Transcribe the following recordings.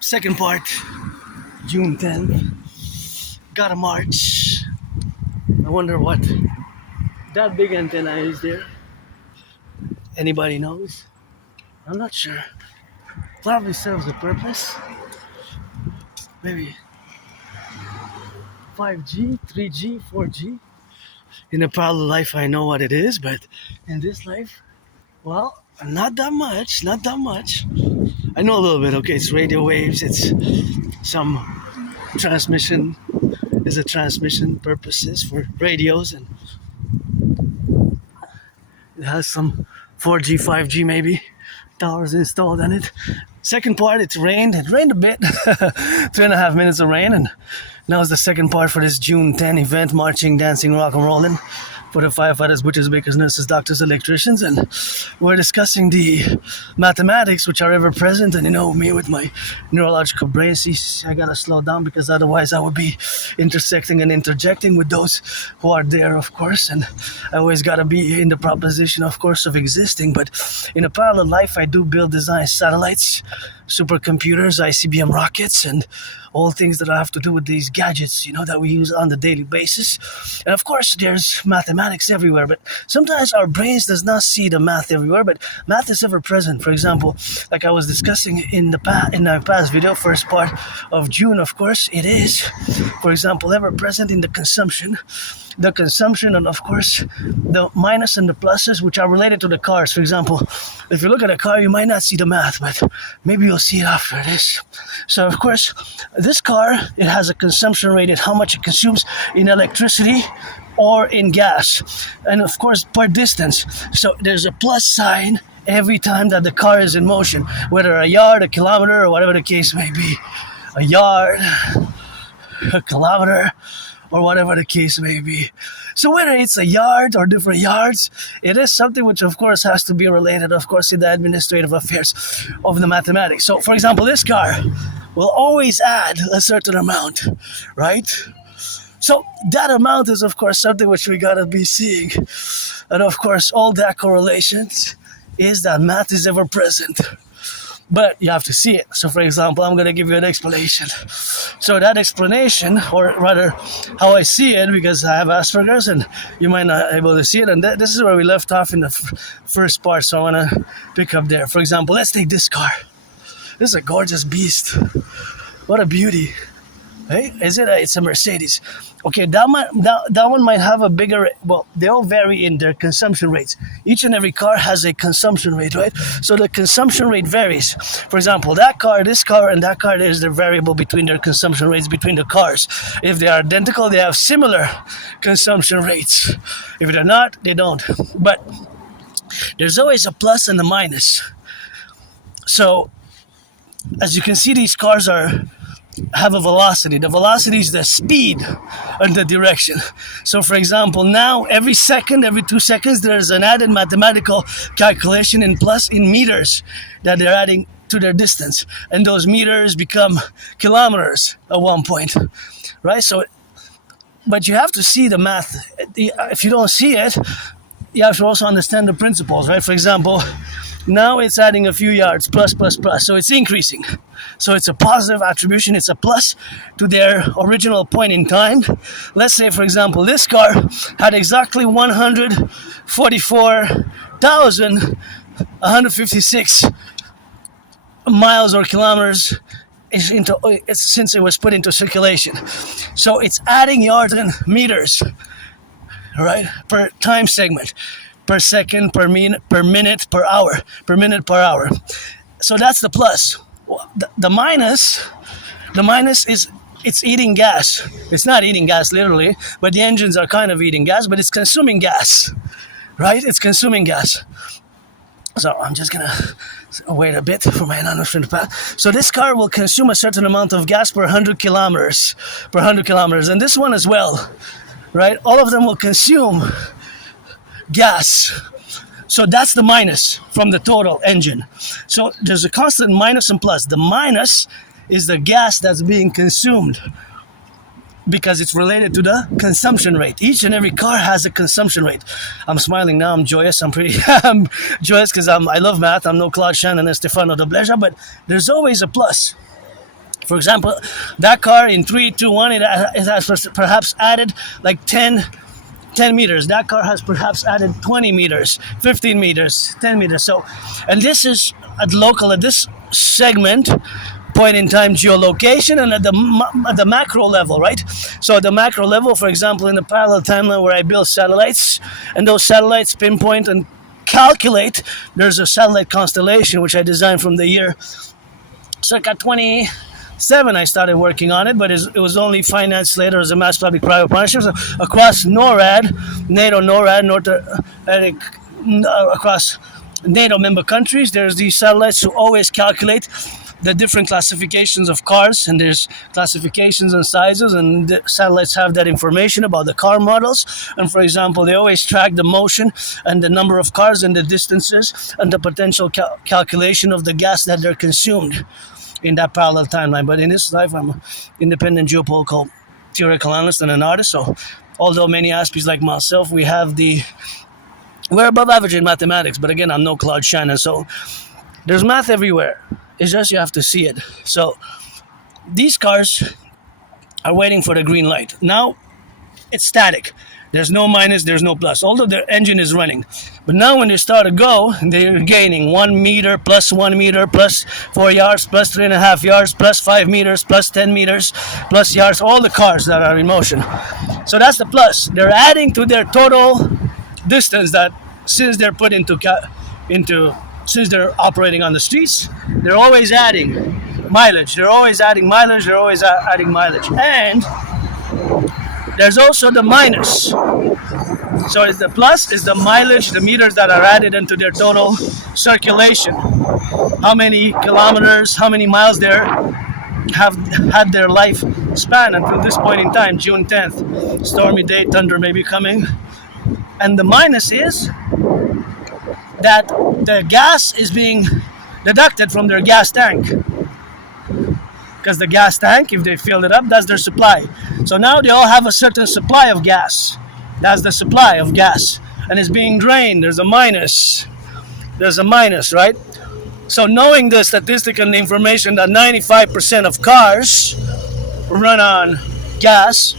Second part, June 10th. Gotta march. I wonder what that big antenna is there. Anybody knows? I'm not sure. Probably serves a purpose. Maybe 5G, 3G, 4G. In a parallel life, I know what it is, but in this life, well, not that much. I know a little bit. Okay, it's radio waves. It's some transmission. Is a transmission purposes for radios, and it has some 4G, 5G maybe towers installed on it. Second part, it rained a bit. 2.5 minutes of rain, and now is the second part for this June 10 event, marching, dancing, rock and rolling for the firefighters, butchers, bakers, nurses, doctors, electricians. And we're discussing the mathematics which are ever present. And you know me with my neurological brain, see, I gotta slow down because otherwise I would be intersecting and interjecting with those who are there, of course. And I always gotta be in the proposition, of course, of existing. But in a parallel life, I do build, design satellites, supercomputers, ICBM rockets, and all things that have to do with these gadgets, you know, that we use on the daily basis. And of course, there's mathematics everywhere, but sometimes our brains does not see the math everywhere, but math is ever present. For example, like I was discussing in our past video, first part of June, of course, it is, for example, ever present in the consumption, and of course the minus and the pluses, which are related to the cars. For example, if you look at a car, you might not see the math, but maybe you'll see it after this. So of course, this car, it has a consumption rate, how much it consumes in electricity or in gas, and of course per distance. So there's a plus sign every time that the car is in motion, whether a yard, a kilometer, or whatever the case may be. A yard, a kilometer, or whatever the case may be. So whether it's a yard or different yards, it is something which of course has to be related, of course, in the administrative affairs of the mathematics. So for example, this car will always add a certain amount, right? So that amount is of course something which we gotta be seeing. And of course, all that correlations is that math is ever present. But you have to see it. So for example, I'm going to give you an explanation. So that explanation, or rather how I see it, because I have Asperger's and you might not be able to see it, and this is where we left off in the first part, so I want to pick up there. For example, let's take this car. This is a gorgeous beast. What a beauty. Hey, it's a Mercedes. Okay, that one might have a bigger, well, they all vary in their consumption rates. Each and every car has a consumption rate, right? So the consumption rate varies. For example, that car, this car, and that car, there's the variable between their consumption rates between the cars. If they are identical, they have similar consumption rates. If they're not, they don't. But there's always a plus and a minus. So, as you can see, these cars have a velocity. The velocity is the speed and the direction. So for example, now every 2 seconds there's an added mathematical calculation in meters that they're adding to their distance, and those meters become kilometers at one point, right? So but you have to see the math. If you don't see it, you have to also understand the principles, right? For example, now it's adding a few yards, plus, so it's increasing. So it's a positive attribution, it's a plus to their original point in time. Let's say, for example, this car had exactly 144,156 miles or kilometers since it was put into circulation. So it's adding yards and meters, right, per time segment, per second, per minute, per hour. So that's the plus. The minus is it's eating gas. It's not eating gas literally, but the engines are kind of eating gas, but it's consuming gas, right? It's consuming gas. So I'm just gonna wait a bit for my announcement to pass. So this car will consume a certain amount of gas per 100 kilometers, and this one as well, right? All of them will consume gas. So that's the minus from the total engine. So there's a constant minus and plus. The minus is the gas that's being consumed because it's related to the consumption rate. Each and every car has a consumption rate. I'm smiling now. I'm joyous. I'm joyous because I love math. I'm no Claude Shannon and Stefano de Bleja, but there's always a plus. For example, that car in 3, 2, 1, it has perhaps added like 10 meters. That car has perhaps added 20 meters, 15 meters, 10 meters. So, and this is at this segment, point in time geolocation, and at the macro level, right? So at the macro level, for example, in the parallel timeline where I build satellites, and those satellites pinpoint and calculate, there's a satellite constellation which I designed from the year circa 27. I started working on it, but it was only financed later as a mass public-private partnership. So across NORAD, NATO, NORAD, across NATO member countries, there's these satellites who always calculate the different classifications of cars, and there's classifications and sizes, and the satellites have that information about the car models. And for example, they always track the motion and the number of cars and the distances and the potential calculation of the gas that they're consumed in that parallel timeline. But in this life, I'm an independent geopolitical theoretical analyst and an artist. So although many Aspies like myself, we're above average in mathematics, but again, I'm no Claude Shannon. So there's math everywhere. It's just you have to see it. So these cars are waiting for the green light. Now it's static. There's no minus, there's no plus, although their engine is running. But now when they start to go, they're gaining 1 meter, plus 1 meter, plus 4 yards, plus 3.5 yards, plus 5 meters, plus 10 meters, plus yards, all the cars that are in motion. So that's the plus. They're adding to their total distance that since they're put since they're operating on the streets, they're always adding mileage. They're always adding mileage. They're always adding mileage. And there's also the minus. So it's the plus is the mileage, the meters that are added into their total circulation. How many kilometers, how many miles there have had their life span until this point in time, June 10th. Stormy day, thunder may be coming. And the minus is that the gas is being deducted from their gas tank. Because the gas tank, if they filled it up, that's their supply. So now they all have a certain supply of gas. That's the supply of gas. And it's being drained. There's a minus. There's a minus, right? So knowing the statistic and the information that 95% of cars run on gas,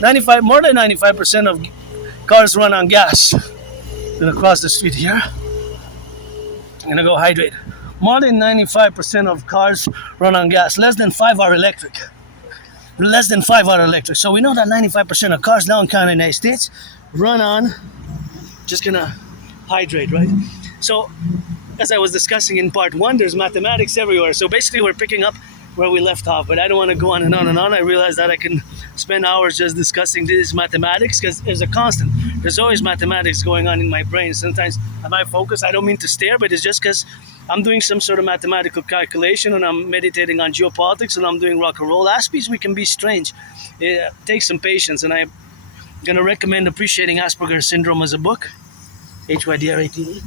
more than 95% of cars run on gas. I'm gonna cross the street here. I'm gonna go hydrate. More than 95% of cars run on gas. Less than 5 are electric. Less than 5 are electric. So we know that 95% of cars now in Canada and the United States run on, just gonna hydrate, right? So as I was discussing in part 1, there's mathematics everywhere. So basically we're picking up where we left off, but I don't want to go on and on and on. I realize that I can spend hours just discussing this mathematics because there's a constant. There's always mathematics going on in my brain. Sometimes I might focus. I don't mean to stare, but it's just because I'm doing some sort of mathematical calculation and I'm meditating on geopolitics and I'm doing rock and roll. Aspies, we can be strange. It takes some patience, and I'm going to recommend Appreciating Asperger's Syndrome as a book. HYDRATE.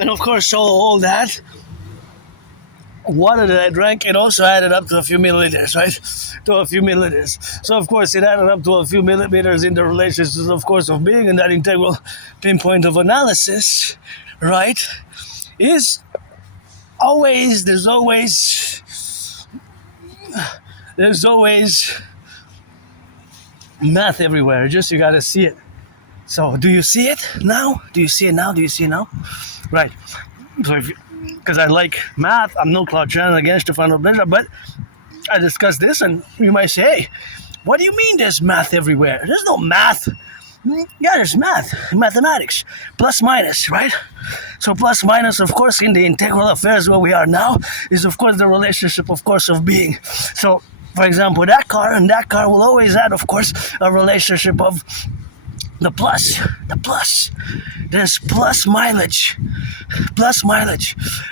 And of course, so all that water that I drank, it also added up to a few milliliters, right? To a few milliliters. So of course, it added up to a few millimeters in the relationship, of course, of being in that integral pinpoint of analysis, right? Is always, there's always math everywhere. Just you gotta see it. So do you see it now? Do you see it now? Do you see it now? Right. So because I like math, I'm no Claude Shannon against Stefano Benja, but I discussed this and you might say, hey, what do you mean there's math everywhere? There's no math Yeah, there's mathematics, plus minus, right? So plus minus, of course, in the integral affairs where we are now, is of course the relationship, of course, of being. So, for example, that car and that car will always add, of course, a relationship of the plus. There's plus mileage,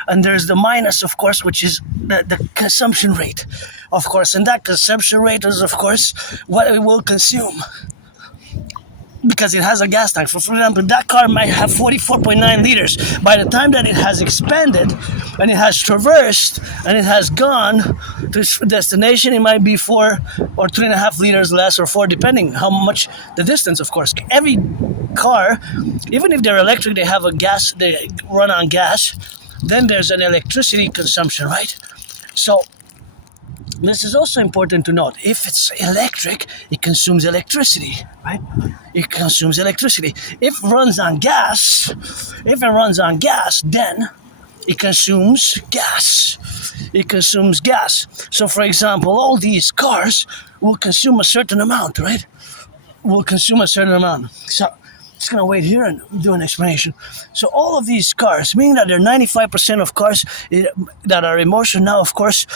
and there's the minus, of course, which is the consumption rate, of course, and that consumption rate is, of course, what it will consume. Because it has a gas tank. For example, that car might have 44.9 liters. By the time that it has expanded and it has traversed and it has gone to its destination, it might be 4 or 3.5 liters less, or 4, depending how much the distance, of course. Every car, even if they're electric, they have a gas, they run on gas, then there's an electricity consumption, right? So this is also important to note. If it's electric, it consumes electricity, right? It consumes electricity. If it runs on gas, then it consumes gas. So, for example, all these cars will consume a certain amount, right? So, just gonna wait here and do an explanation. So all of these cars, meaning that there are 95% of cars that are in motion now, of course,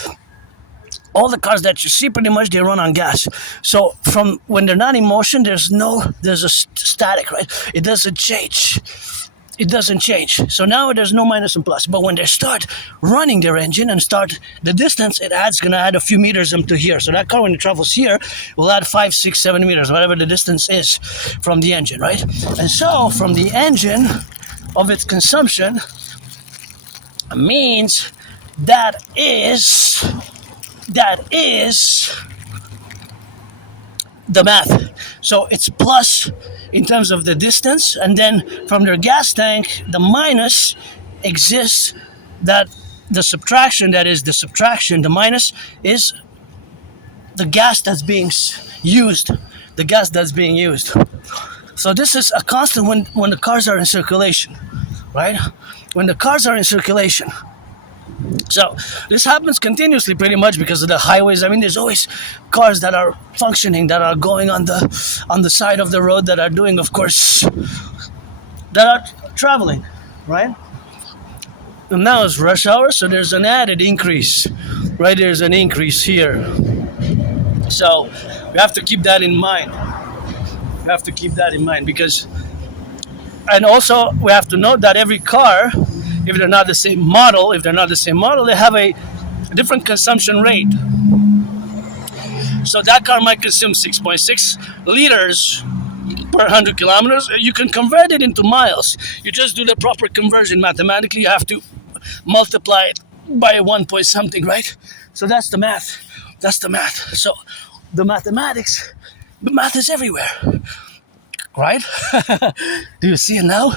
all the cars that you see, pretty much, they run on gas. So from when they're not in motion, there's a static, right? It doesn't change. So now there's no minus and plus. But when they start running their engine and start the distance, gonna add a few meters into here. So that car, when it travels here, will add 5, 6, 7 meters, whatever the distance is from the engine, right? And so from the engine of its consumption means that is the math. So it's plus in terms of the distance, and then from their gas tank, the minus exists, that the subtraction, the minus is the gas that's being used. So this is a constant when the cars are in circulation, right? When the cars are in circulation. So this happens continuously, pretty much, because of the highways. I mean, there's always cars that are functioning, that are going on the side of the road, that are doing, of course, that are traveling, right? And now it's rush hour, so there's an added increase, right? There's an increase here. So we have to keep that in mind. Because, and also we have to note that every car, if they're not the same model, they have a different consumption rate. So that car might consume 6.6 liters per 100 kilometers. You can convert it into miles. You just do the proper conversion mathematically. You have to multiply it by 1 point something, right? So that's the math. So the math is everywhere, right? Do you see it now?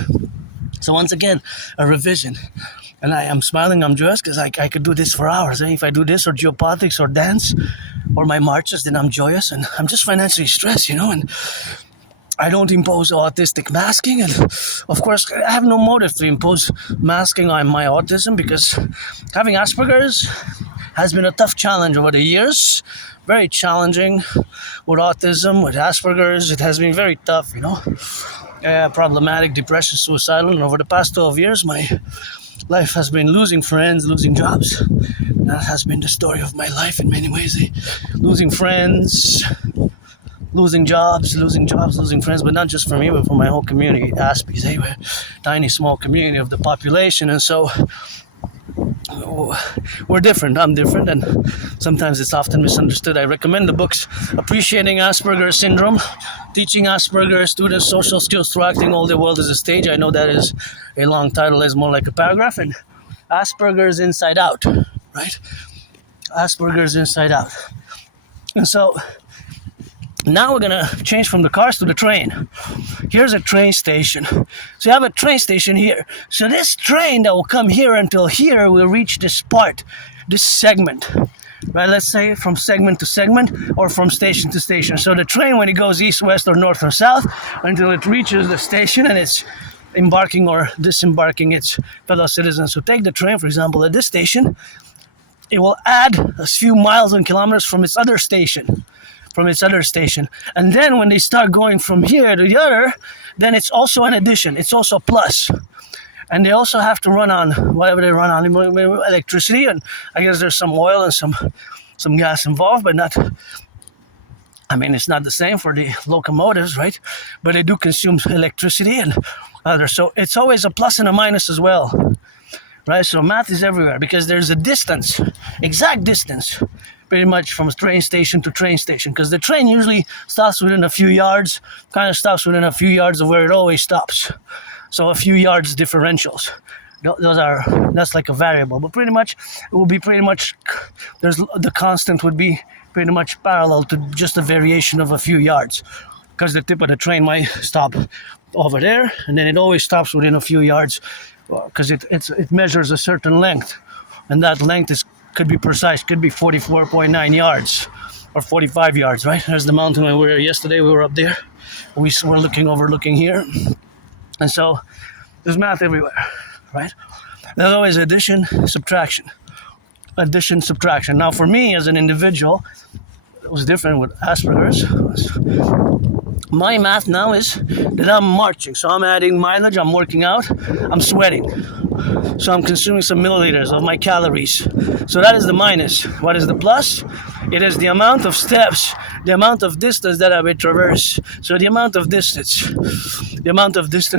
So once again, a revision. And I am smiling, I'm joyous, because I could do this for hours. If I do this, or geopolitics, or dance, or my marches, then I'm joyous. And I'm just financially stressed, and I don't impose autistic masking. And of course, I have no motive to impose masking on my autism, because having Asperger's has been a tough challenge over the years. Very challenging with autism, with Asperger's. It has been very tough, problematic, depression, suicidal, and over the past 12 years, my life has been losing friends, losing jobs. That has been the story of my life in many ways. Losing friends, losing jobs, losing friends, but not just for me, but for my whole community. Aspiesque, we're a tiny, small community of the population, and so we're different. I'm different, and sometimes it's often misunderstood. I recommend the books Appreciating Asperger's Syndrome, Teaching Asperger Students Social Skills Through Acting All the World as a Stage. I know that is a long title, it's more like a paragraph. And Asperger's Inside Out, right? Asperger's Inside Out. And so now we're gonna change from the cars to the train. Here's a train station. So you have a train station here. So this train that will come here until here will reach this part, this segment. Right, let's say from segment to segment, or from station to station. So the train, when it goes east, west, or north or south, until it reaches the station and it's embarking or disembarking its fellow citizens. So take the train, for example, at this station, it will add a few miles and kilometers from its other station. from its other station. And then when they start going from here to the other, then it's also an addition. It's also a plus. And they also have to run on whatever they run on, electricity, and I guess there's some oil and some gas involved, but not. I mean, it's not the same for the locomotives, right? But they do consume electricity and other. So it's always a plus and a minus as well, right? So math is everywhere because there's a distance, exact distance, pretty much from train station to train station. Because the train usually stops within a few yards, kind of stops within a few yards of where it always stops. So a few yards differentials. That's like a variable, but pretty much it will be pretty much. The constant would be pretty much parallel to just a variation of a few yards, because the tip of the train might stop over there, and then it always stops within a few yards, because it measures a certain length, and that length could be precise, could be 44.9 yards or 45 yards. Right? There's the mountain where we were yesterday. We were up there. We were overlooking here. And so there's math everywhere, right? There's always addition, subtraction. Addition, subtraction. Now for me as an individual, it was different with Asperger's. My math now is that I'm marching. So I'm adding mileage, I'm working out, I'm sweating. So I'm consuming some milliliters of my calories. So that is the minus. What is the plus? It is the amount of steps, the amount of distance that I will traverse. So the amount of distance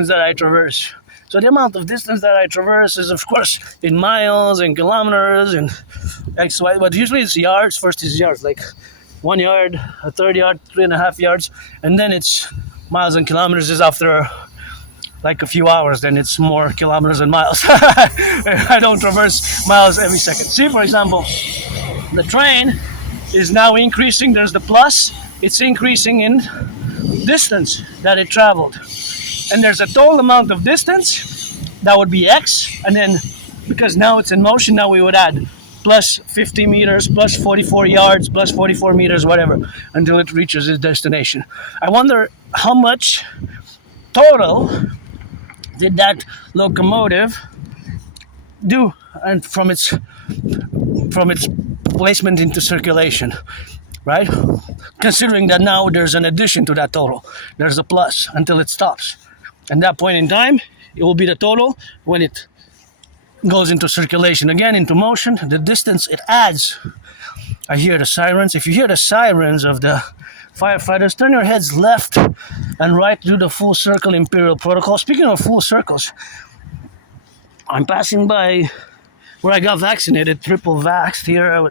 that I traverse. So the amount of distance that I traverse is, of course, in miles and kilometers and X, Y, but usually it's yards. First is yards, like 1 yard, a third yard, 3.5 yards, and then it's miles and kilometers is after like a few hours, then it's more kilometers and miles. I don't traverse miles every second. See, for example, the train is now increasing. There's the plus. It's increasing in distance that it traveled. And there's a total amount of distance. That would be X. And then, because now it's in motion, now we would add plus 50 meters, plus 44 yards, plus 44 meters, whatever, until it reaches its destination. I wonder how much total did that locomotive do, and from its placement into circulation, right? Considering that now there's an addition to that total, there's a plus until it stops. And that point in time, it will be the total when it goes into circulation again, into motion. The distance it adds. I hear the sirens. If you hear the sirens of the firefighters, turn your heads left and right through the full circle Imperial protocol. Speaking of full circles, I'm passing by where I got vaccinated, triple vaxxed here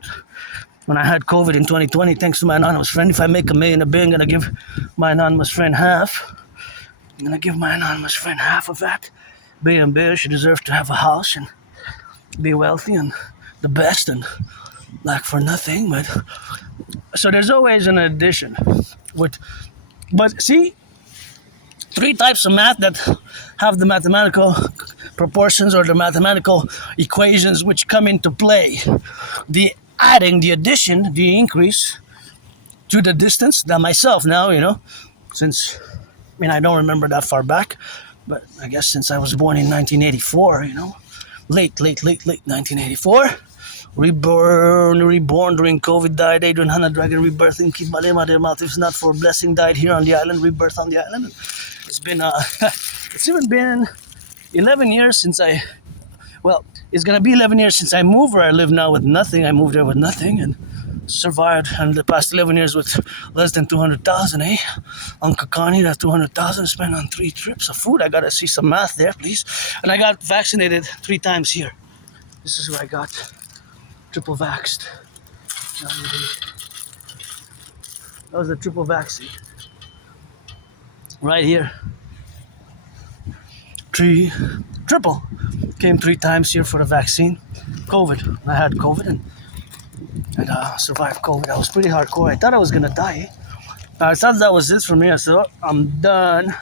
when I had COVID in 2020, thanks to my anonymous friend. If I make $1 million a bit, I'm going to give my anonymous friend half. I'm going to give my anonymous friend half of that. Being bear, she deserves to have a house and be wealthy and the best and lack for nothing. But so there's always an addition. But see, 3 types of math that have the mathematical proportions or the mathematical equations which come into play. The adding, the addition, the increase to the distance. That myself now, since, I don't remember that far back, but I guess since I was born in 1984, late 1984. Reborn during COVID, died Adrian Hanna Dragon, rebirth in Thelema, their mouth. If not for blessing, died here on the island, rebirth on the island. It's been, it's even been 11 years since it's gonna be 11 years since I moved where I live now with nothing. I moved there with nothing and survived in the past 11 years with less than 200,000, eh? Uncle Connie, that 200,000 spent on 3 trips of food. I gotta see some math there, please. And I got vaccinated 3 times here. This is where I got triple vaxxed. That was the triple vaccine. Right here. Triple. Came 3 times here for the vaccine. COVID. I had COVID and survived COVID. That was pretty hardcore. I thought I was gonna die. I thought that was it for me. I said, I'm done.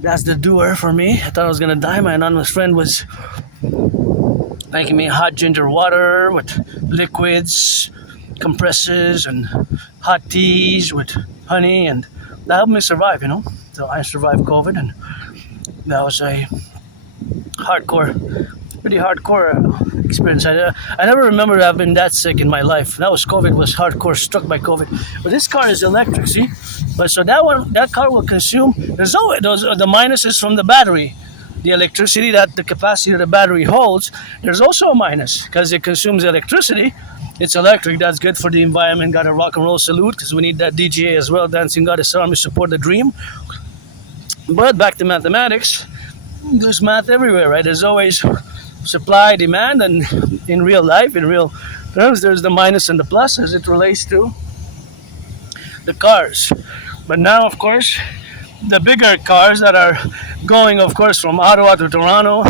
That's the doer for me. I thought I was gonna die. My anonymous friend was making me hot ginger water with liquids, compresses, and hot teas with honey, and that helped me survive, So I survived COVID, and that was a hardcore pretty hardcore experience. I never remember I've been that sick in my life. That was COVID, was hardcore, struck by COVID. But this car is electric, see? But so that car will consume, there's always, those are the minuses from the battery. The electricity that the capacity of the battery holds, there's also a minus because it consumes electricity. It's electric, that's good for the environment. Got a rock and roll salute because we need that DGA as well. Dancing Goddess Army, support the dream. But back to mathematics, there's math everywhere, right? There's always supply, demand, and in real life, in real terms, there's the minus and the plus as it relates to the cars. But now, of course, the bigger cars that are going, of course, from Ottawa to Toronto,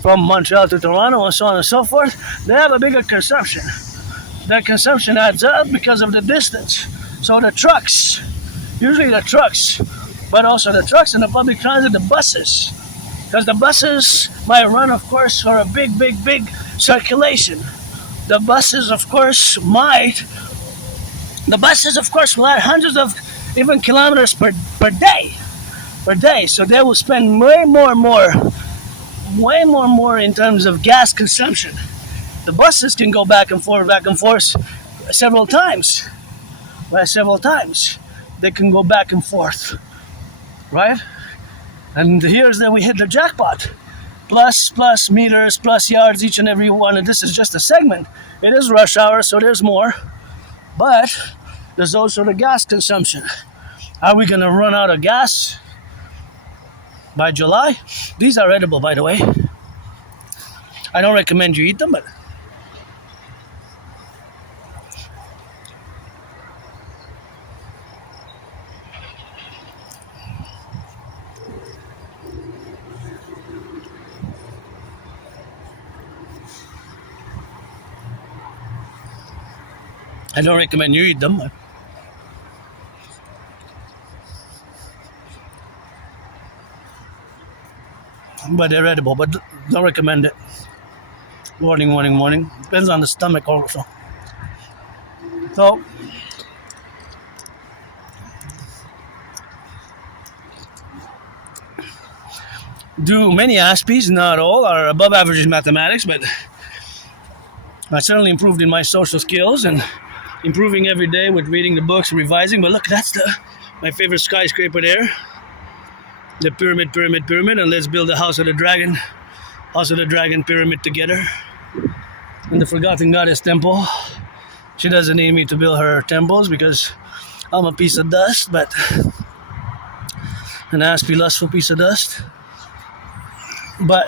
from Montreal to Toronto, and so on and so forth, they have a bigger consumption. That consumption adds up because of the distance. So the trucks, usually the trucks, but also the trucks and the public transit, the buses, because the buses might run, of course, for a big circulation. The buses, of course, will add hundreds of even kilometers per day. So they will spend way more in terms of gas consumption. The buses can go back and forth several times. They can go back and forth, right? And here's then we hit the jackpot. Plus meters, plus yards, each and every one. And this is just a segment. It is rush hour, so there's more. But there's also the gas consumption. Are we going to run out of gas by July? These are edible, by the way. I don't recommend you eat them, but I don't recommend you eat them. But they're edible, but don't recommend it. Warning. Depends on the stomach also. So, do many Aspies, not all, are above average in mathematics, but I certainly improved in my social skills and improving every day with reading the books, revising. But look, that's my favorite skyscraper there. The pyramid, and let's build the House of the Dragon pyramid together. And the Forgotten Goddess temple. She doesn't need me to build her temples because I'm a piece of dust, but an Aspie lustful piece of dust. But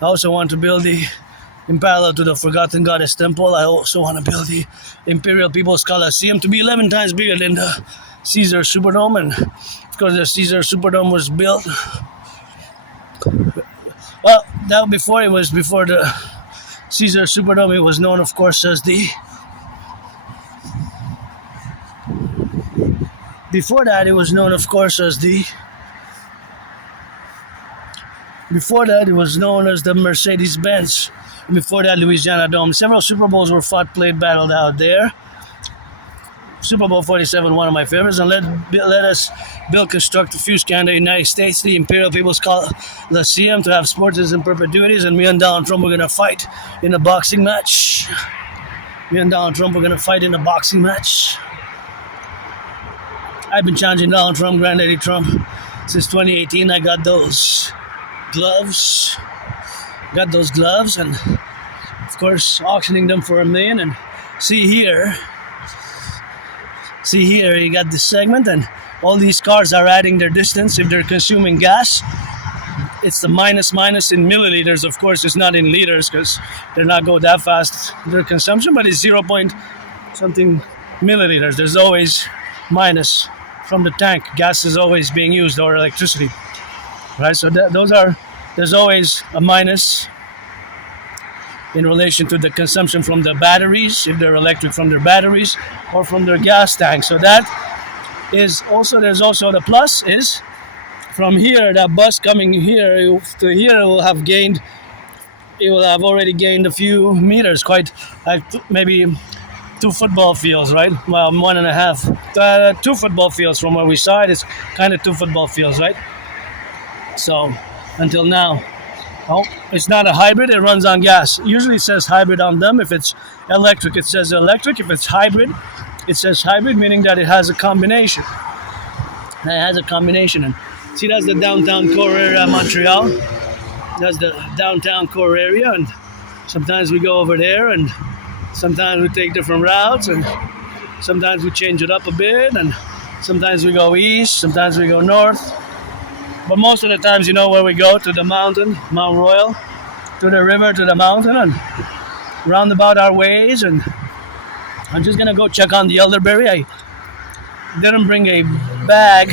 I also want to build in parallel to the Forgotten Goddess temple, I also want to build the Imperial People's Coliseum to be 11 times bigger than the Caesar Superdome. And of course, the Caesar Superdome was built. Well, before the Caesar Superdome, it was known, of course, as the. Before that, it was known, of course, as the. Before that, it was known as the Mercedes-Benz. Before that, Louisiana Dome. Several Super Bowls were battled out there. Super Bowl 47, one of my favorites. And let us construct a fuse can in the United States, the Imperial People's Coliseum, to have sports in perpetuities. And me and Donald Trump are going to fight in a boxing match. I've been challenging Donald Trump, Granddaddy Trump, since 2018. I got those gloves, and of course auctioning them for $1 million. And see here, you got this segment, and all these cars are adding their distance if they're consuming gas. It's the minus in milliliters. Of course, it's not in liters because they're not go that fast, their consumption, but it's 0 point something milliliters. There's always minus from the tank. Gas is always being used, or electricity, right? So there's always a minus in relation to the consumption from the batteries, if they're electric from their batteries or from their gas tank. So that is also, there's also the plus is from here, that bus coming here to here it will have already gained a few meters, quite like maybe 2 football fields, right? Well, 1.5, 2 football fields from where we saw it. It's kind of 2 football fields, right? So until now, Oh, it's not a hybrid, it runs on gas. Usually it says hybrid on them. If it's electric, it says electric. If it's hybrid, it says hybrid, meaning that it has a combination. It has a combination. And see, that's the downtown core area of Montreal. That's the downtown core area. And sometimes we go over there, and sometimes we take different routes, and sometimes we change it up a bit, and sometimes we go east, sometimes we go north. But most of the times, you know where we go, to the mountain, Mount Royal, to the river, to the mountain, and round about our ways. And I'm just gonna go check on the elderberry. I didn't bring a bag,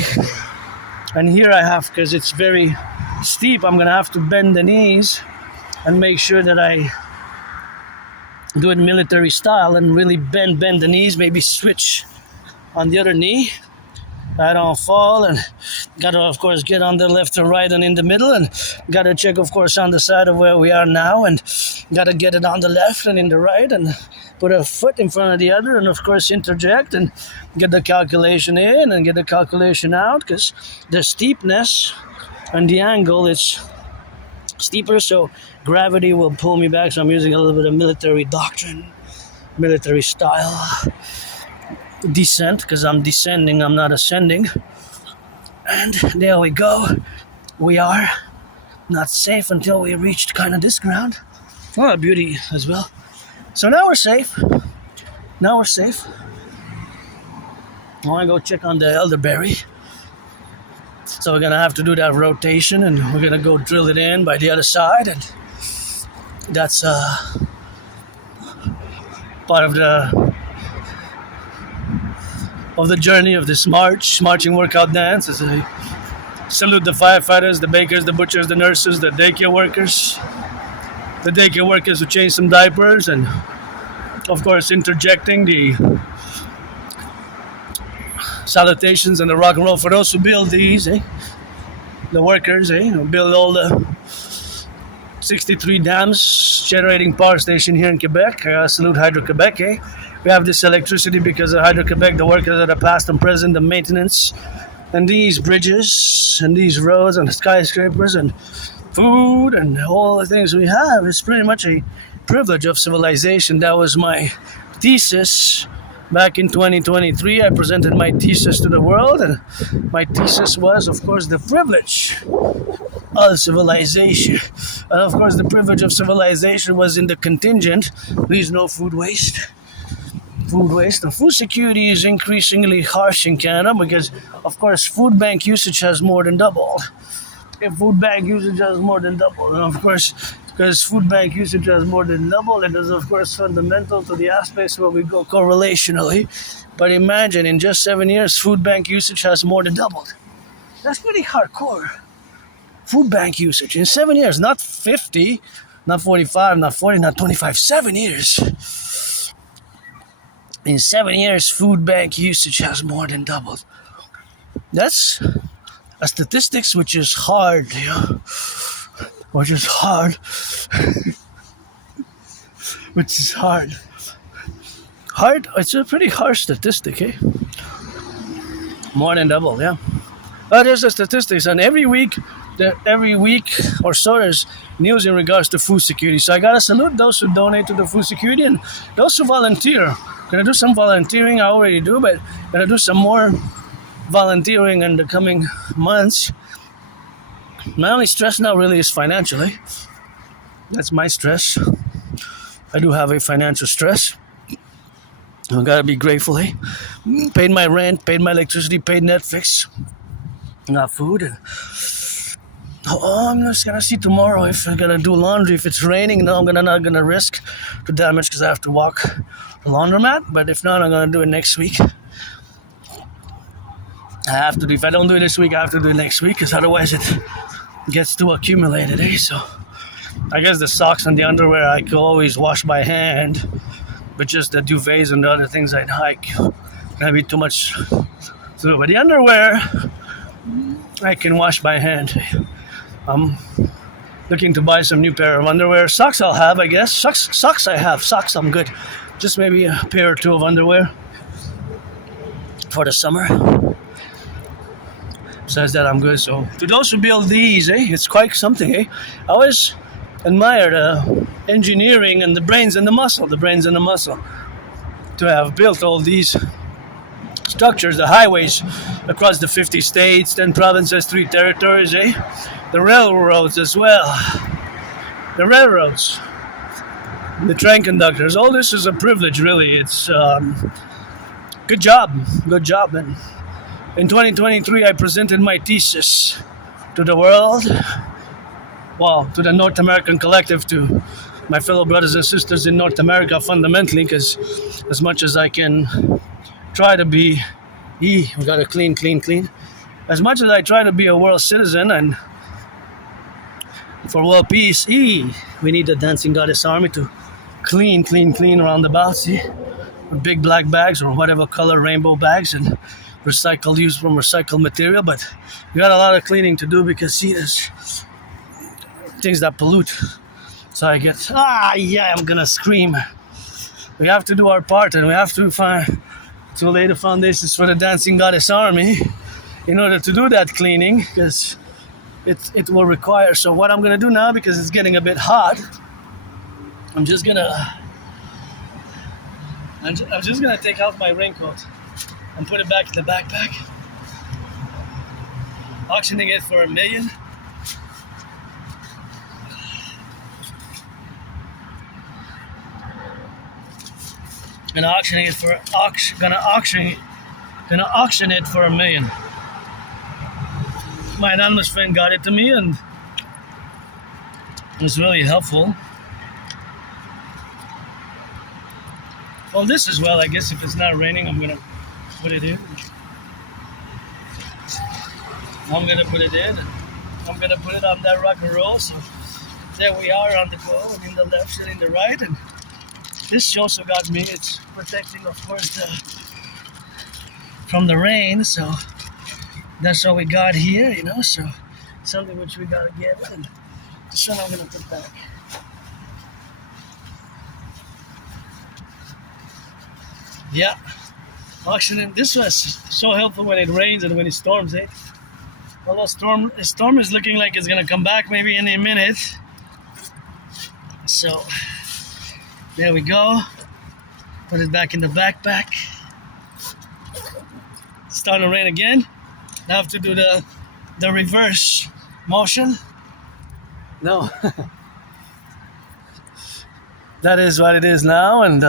and here I have, because it's very steep, I'm gonna have to bend the knees and make sure that I do it military style and really bend the knees, maybe switch on the other knee. I don't fall, and gotta of course get on the left and right and in the middle, and gotta check of course on the side of where we are now, and gotta get it on the left and in the right, and put a foot in front of the other, and of course interject and get the calculation in and get the calculation out, because the steepness and the angle is steeper, so gravity will pull me back. So I'm using a little bit of military doctrine, military style descent, because I'm descending, I'm not ascending. And there we go. We are not safe until we reached kind of this ground. Oh, beauty as well. So now we're safe. Now we're safe. I want to go check on the elderberry. So we're gonna have to do that rotation, and we're gonna go drill it in by the other side, and that's part of the journey of this marching workout dance. As I salute the firefighters, the bakers, the butchers, the nurses, the daycare workers who change some diapers, and of course interjecting the salutations and the rock and roll for those who build these, the workers, who build all the 63 dams generating power station here in Quebec. Salute Hydro-Quebec. We have this electricity because of Hydro-Quebec, the workers that are past and present, the maintenance, and these bridges, and these roads, and the skyscrapers, and food, and all the things we have. It's pretty much a privilege of civilization. That was my thesis back in 2023. I presented my thesis to the world, and my thesis was, of course, the privilege of civilization. And of course, the privilege of civilization was in the contingent. Please, no food waste. Food waste. The food security is increasingly harsh in Canada because, of course, food bank usage has more than doubled. If food bank usage has more than doubled, and of course, because food bank usage has more than doubled, it is of course fundamental to the aspects where we go correlationally. But imagine, in just 7 years, food bank usage has more than doubled. That's pretty hardcore. Food bank usage in 7 years, not 50, not 45, not 40, not 25, 7 years. In 7 years, food bank usage has more than doubled. That's a statistics which is hard, which is hard. Which is hard. Hard, it's a pretty harsh statistic, More than double, yeah. But there's the statistics, and every week or so there's news in regards to food security. So I gotta salute those who donate to the food security and those who volunteer. Gonna do some volunteering, I already do, but gonna do some more volunteering in the coming months. My only stress now really is financially. That's my stress. I do have a financial stress. I gotta be grateful, Paid my rent, paid my electricity, paid Netflix. Got food. I'm just gonna see tomorrow if I'm gonna do laundry. If it's raining, no, I'm not gonna risk the damage because I have to walk the laundromat. But if not, I'm gonna do it next week. I have to do. If I don't do it this week, I have to do it next week because otherwise it gets too accumulated. So I guess the socks and the underwear I could always wash by hand, but just the duvets and the other things I'd hike gonna be too much. So, but the underwear I can wash by hand. I'm looking to buy some new pair of underwear. Socks I'll have, I guess. Socks I have. Socks I'm good. Just maybe a pair or two of underwear for the summer. Says that I'm good. So to those who build these, it's quite something, I always admire the engineering and the brains and the muscle, to have built all these structures, the highways across the 50 states, 10 provinces, 3 territories, The railroads as well. The railroads, the train conductors, all this is a privilege, really. It's good job. And in 2023, I presented my thesis to the world, to the North American Collective, to my fellow brothers and sisters in North America, fundamentally, because as much as I can try to be, we gotta clean. As much as I try to be a world citizen and for world peace, we need the dancing goddess army to clean around the about, with big black bags or whatever color rainbow bags and used from recycled material. But we got a lot of cleaning to do because there's things that pollute. So I get, I'm gonna scream. We have to do our part, and we have to lay the foundations for the dancing goddess army in order to do that cleaning, because it will require. So what I'm gonna do now, because it's getting a bit hot, I'm just gonna take out my raincoat and put it back in the backpack, auctioning it for $1 million. Gonna auction it for $1 million. My anonymous friend got it to me, and it was really helpful. Well, this as well, I guess if it's not raining, I'm gonna put it in. I'm gonna put it on that rock and roll. So there we are on the go, and in the left and in the right. And this also got me. It's protecting, of course, from the rain. So that's what we got here, So something which we gotta get. And this one I'm gonna put back. Yeah, auctioning. This was so helpful when it rains and when it storms, Although the storm is looking like it's gonna come back maybe in a minute. So there we go. Put it back in the backpack. It's starting to rain again. I have to do the reverse motion. No. That is what it is now, and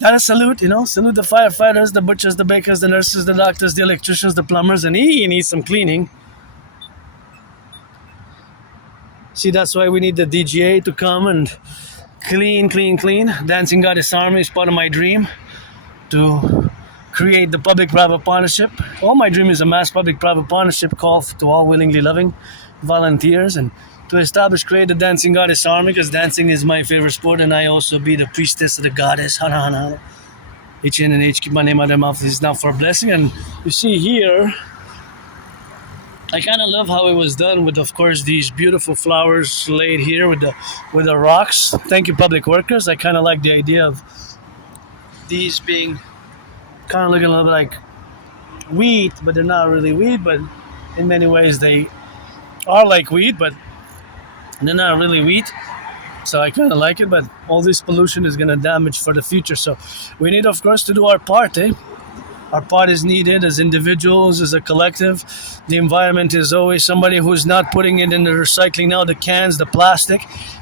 gotta salute the firefighters, the butchers, the bakers, the nurses, the doctors, the electricians, the plumbers, and he needs some cleaning. See, that's why we need the DGA to come and clean. Dancing Goddess Army is part of my dream to create the public-private partnership. All my dream is a mass public-private partnership call to all willingly loving volunteers, and to create the Dancing Goddess Army, because dancing is my favorite sport, and I also be the priestess of the goddess. Hana hana. H keep my name out of their mouth. This is now for a blessing. And you see here, I kind of love how it was done with, of course, these beautiful flowers laid here with the rocks. Thank you, public workers. I kind of like the idea of these being kind of looking a little bit like wheat, but they're not really wheat. But in many ways, they are like wheat, but they're not really wheat. So I kind of like it, but all this pollution is going to damage for the future. So we need, of course, to do our part, Our part is needed as individuals, as a collective. The environment is always somebody who's not putting it in the recycling now, the cans, the plastic.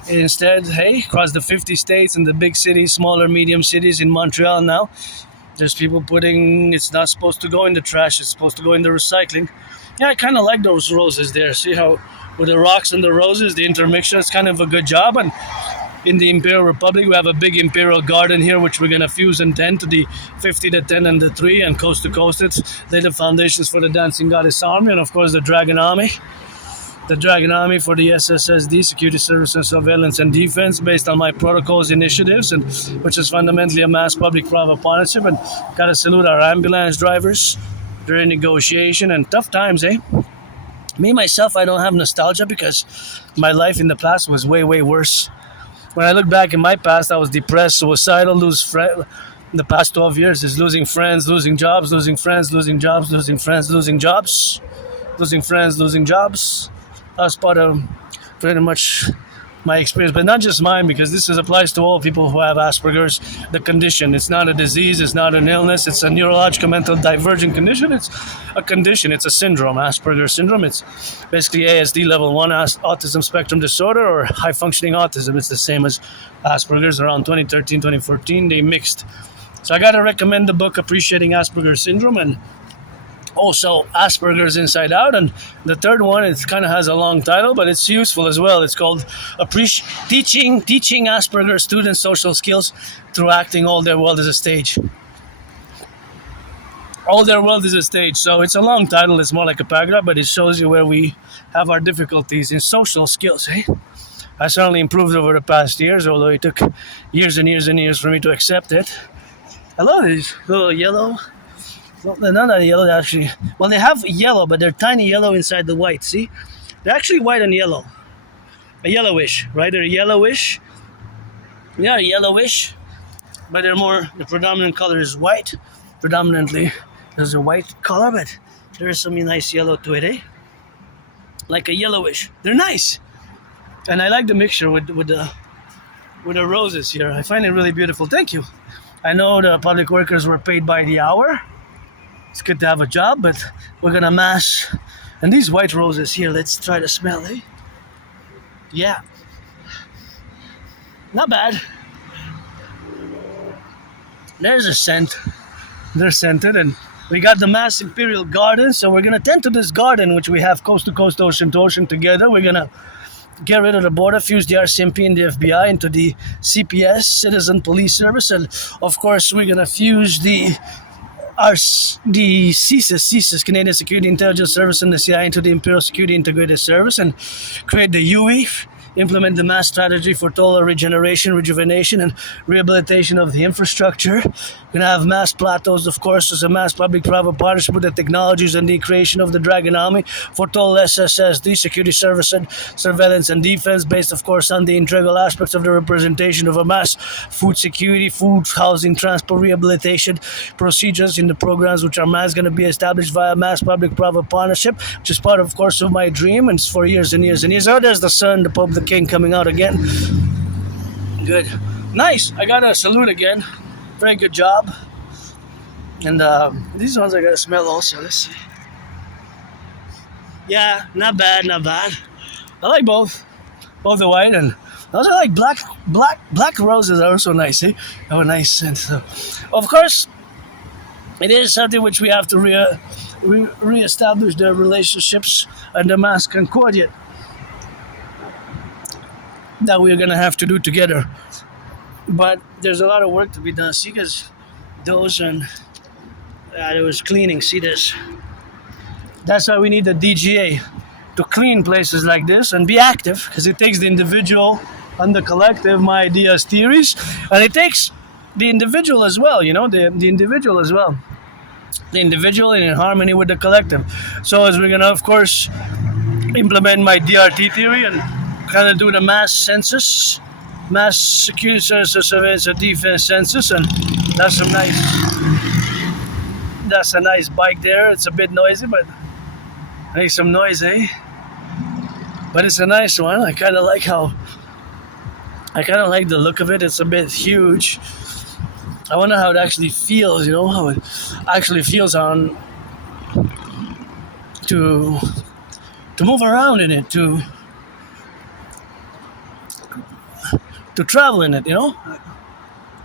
Instead, across the 50 states and the big cities, smaller, medium cities, in Montreal now, there's people putting, it's not supposed to go in the trash, it's supposed to go in the recycling. Yeah, I kind of like those roses there. See how with the rocks and the roses, the intermixture is kind of a good job. And in the Imperial Republic, we have a big Imperial garden here, which we're going to fuse and 10 to the 50, the 10, and the 3, and coast to coast. It's lay the foundations for the Dancing Goddess Army, and of course the Dragon Army. The Dragon Army for the SSSD, Security Service and Surveillance and Defense, based on my protocols initiatives, and which is fundamentally a mass public-private partnership. And got to salute our ambulance drivers during negotiation and tough times, Me, myself, I don't have nostalgia because my life in the past was way, way worse. When I look back in my past, I was depressed, suicidal, the past 12 years is losing friends, losing jobs, losing friends, losing jobs, losing friends, losing jobs, losing friends, losing jobs. I was part of pretty much my experience, but not just mine, because this applies to all people who have Asperger's, the condition. It's not a disease, it's not an illness, it's a neurological mental divergent condition. It's a condition, it's a syndrome, Asperger's syndrome. It's basically ASD level 1 autism spectrum disorder, or high functioning autism. It's the same as Asperger's. Around 2013, 2014, they mixed. So I gotta recommend the book Appreciating Asperger's Syndrome, and also Asperger's Inside Out. And the third one, it kind of has a long title, but it's useful as well. It's called Teaching Asperger's Students Social Skills Through Acting. All Their World is a Stage. All Their World is a Stage. So it's a long title. It's more like a paragraph, but it shows you where we have our difficulties in social skills. I certainly improved over the past years, although it took years and years and years for me to accept it. I love these little yellow. Well, they're not that yellow, actually. Well, they have yellow, but they're tiny yellow inside the white, see? They're actually white and yellow. A yellowish, right? They're yellowish. Yeah, yellowish. But the predominant color is white. Predominantly, there's a white color, but there is some nice yellow to it, eh? Like a yellowish. They're nice. And I like the mixture with the roses here. I find it really beautiful. Thank you. I know the public workers were paid by the hour. It's good to have a job, but we're gonna mash. And these white roses here, let's try to smell, eh? Yeah. Not bad. There's a scent. They're scented, and we got the mass Imperial garden, so we're gonna tend to this garden, which we have coast to coast, ocean to ocean together. We're gonna get rid of the border, fuse the RCMP and the FBI into the CPS, Citizen Police Service, and of course we're gonna fuse the CSIS, Canadian Security Intelligence Service, and the CIA into the Imperial Security Integrated Service, and create the UE, implement the mass strategy for total regeneration, rejuvenation, and rehabilitation of the infrastructure. We're going to have mass plateaus, of course, as a mass public-private partnership with the technologies and the creation of the Dragon Army for total SSSD, security service and surveillance and defense, based, of course, on the integral aspects of the representation of a mass food security, food, housing, transport, rehabilitation procedures in the programs which are mass going to be established via mass public-private partnership, which is part, of course, of my dream, and it's for years and years and years. Oh, there's the sun, the Pope, the King coming out again. Good. Nice. I got to salute again. Very good job. And these ones I got to smell also. Let's see. Yeah, not bad, not bad. I like both. Both the white and those are like black roses are also nice, eh? Have a nice scent. So, of course, it is something which we have to re-establish the relationships and the mass concordiate that we're gonna have to do together. But there's a lot of work to be done. See, because those and there was cleaning. See this? That's why we need the DGA to clean places like this and be active, because it takes the individual and the collective, my ideas, theories, and it takes the individual as well. You know, the individual as well. The individual in harmony with the collective. So as we're gonna, of course, implement my DRT theory and kind of do the mass census, mass security surveillance and defense census, and that's a nice bike there. It's a bit noisy, but makes some noise, eh? But it's a nice one. I kind of like the look of it. It's a bit huge. I wonder how it actually feels, you know, how it actually feels on to move around in it, to travel in it, you know.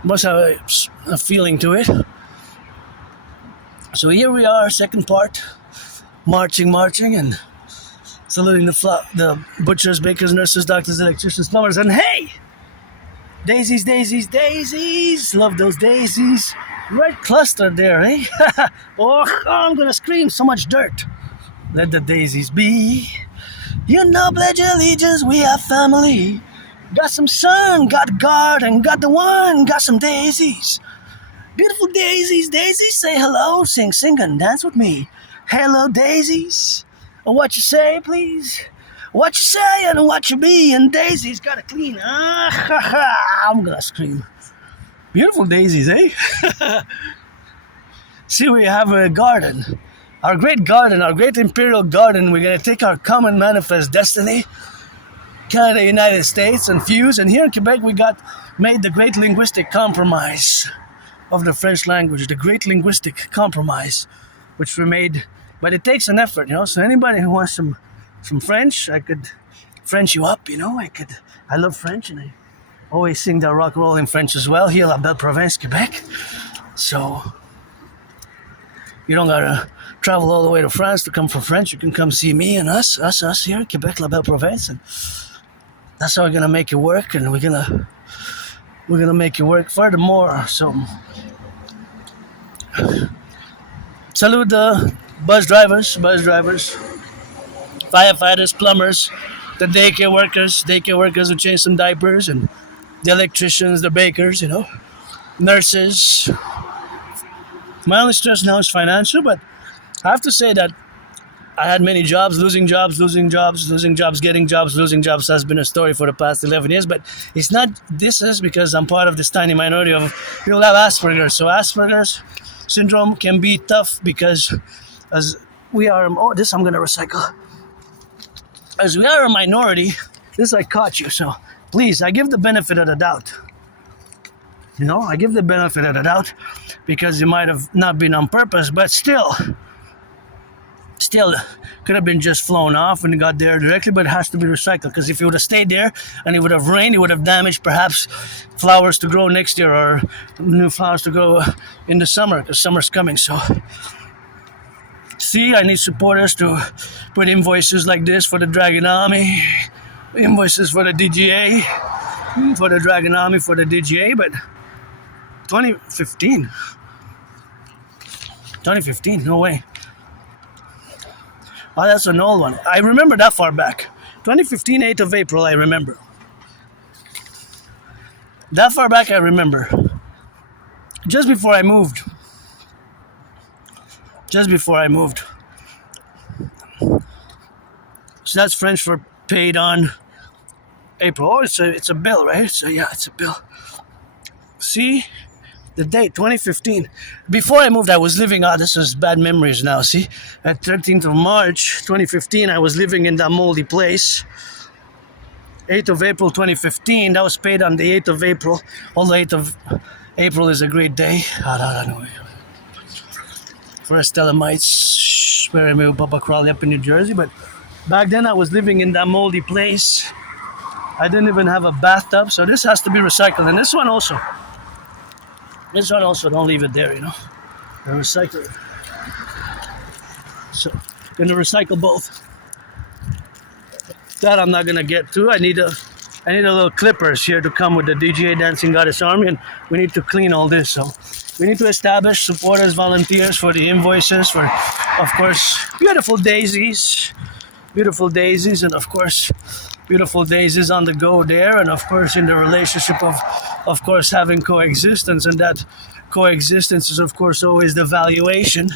Must have a feeling to it. So here we are, second part, marching, and saluting the butchers, bakers, nurses, doctors, electricians, plumbers, and hey, daisies, love those daisies. Right cluster there, eh? Oh, I'm gonna scream, so much dirt. Let the daisies be. You know, pledge allegiance, we are family. Got some sun, got the garden, got the wine, got some daisies. Beautiful daisies, say hello, sing and dance with me. Hello, daisies. What you say, please? What you say and what you be, and daisies gotta clean. I'm gonna scream. Beautiful daisies, eh? See, we have a garden. Our great Imperial garden. We're gonna take our common manifest destiny Canada, United States, and fuse. And here in Quebec, we made the great linguistic compromise of the French language, the great linguistic compromise, which we made. But it takes an effort, So anybody who wants some French, I could French you up, I love French, and I always sing the rock roll in French as well. Here, La Belle Province, Quebec. So you don't gotta travel all the way to France to come for French. You can come see me and us here, Quebec, La Belle Province, and that's how we're gonna make it work. And we're gonna make it work. Furthermore, so salute the bus drivers, firefighters, plumbers, the daycare workers who change some diapers, and the electricians, the bakers, nurses. My only stress now is financial, but I have to say that I had many jobs, losing jobs, getting jobs, losing jobs has been a story for the past 11 years, but it's not, this is because I'm part of this tiny minority of people who have Asperger's. So Asperger's syndrome can be tough because as we are, this I'm going to recycle. As we are a minority, this I caught you, so please, I give the benefit of the doubt. I give the benefit of the doubt because it might have not been on purpose, but still could have been just flown off and got there directly, but it has to be recycled because if it would have stayed there and it would have rained, it would have damaged perhaps flowers to grow next year or new flowers to grow in the summer because summer's coming. So see, I need supporters to put invoices like this for the Dragon Army, invoices for the DGA, for the Dragon Army, for the DGA, but 2015, no way. Oh, that's an old one. I remember that far back. 2015, 8th of April, I remember. That far back, I remember. Just before I moved. So that's French for paid on April. Oh, it's a bill, right? So yeah, it's a bill. See? The date, 2015. Before I moved, I was living, this is bad memories now, see? At 13th of March, 2015, I was living in that moldy place. 8th of April, 2015, that was paid on the 8th of April. Although 8th of April is a great day. For us Thelemites, where I moved Papa Crawley up in New Jersey. But back then, I was living in that moldy place. I didn't even have a bathtub, so this has to be recycled. And this one also, don't leave it there, And recycle it. So, gonna recycle both. That I'm not gonna get to. I need a little clippers here to come with the DGA Dancing Goddess Army, and we need to clean all this. So, we need to establish supporters, volunteers for the invoices, for, of course, beautiful daisies, and of course, beautiful daisies on the go there, and of course, in the relationship of course, having coexistence, and that coexistence is, of course, always the valuation.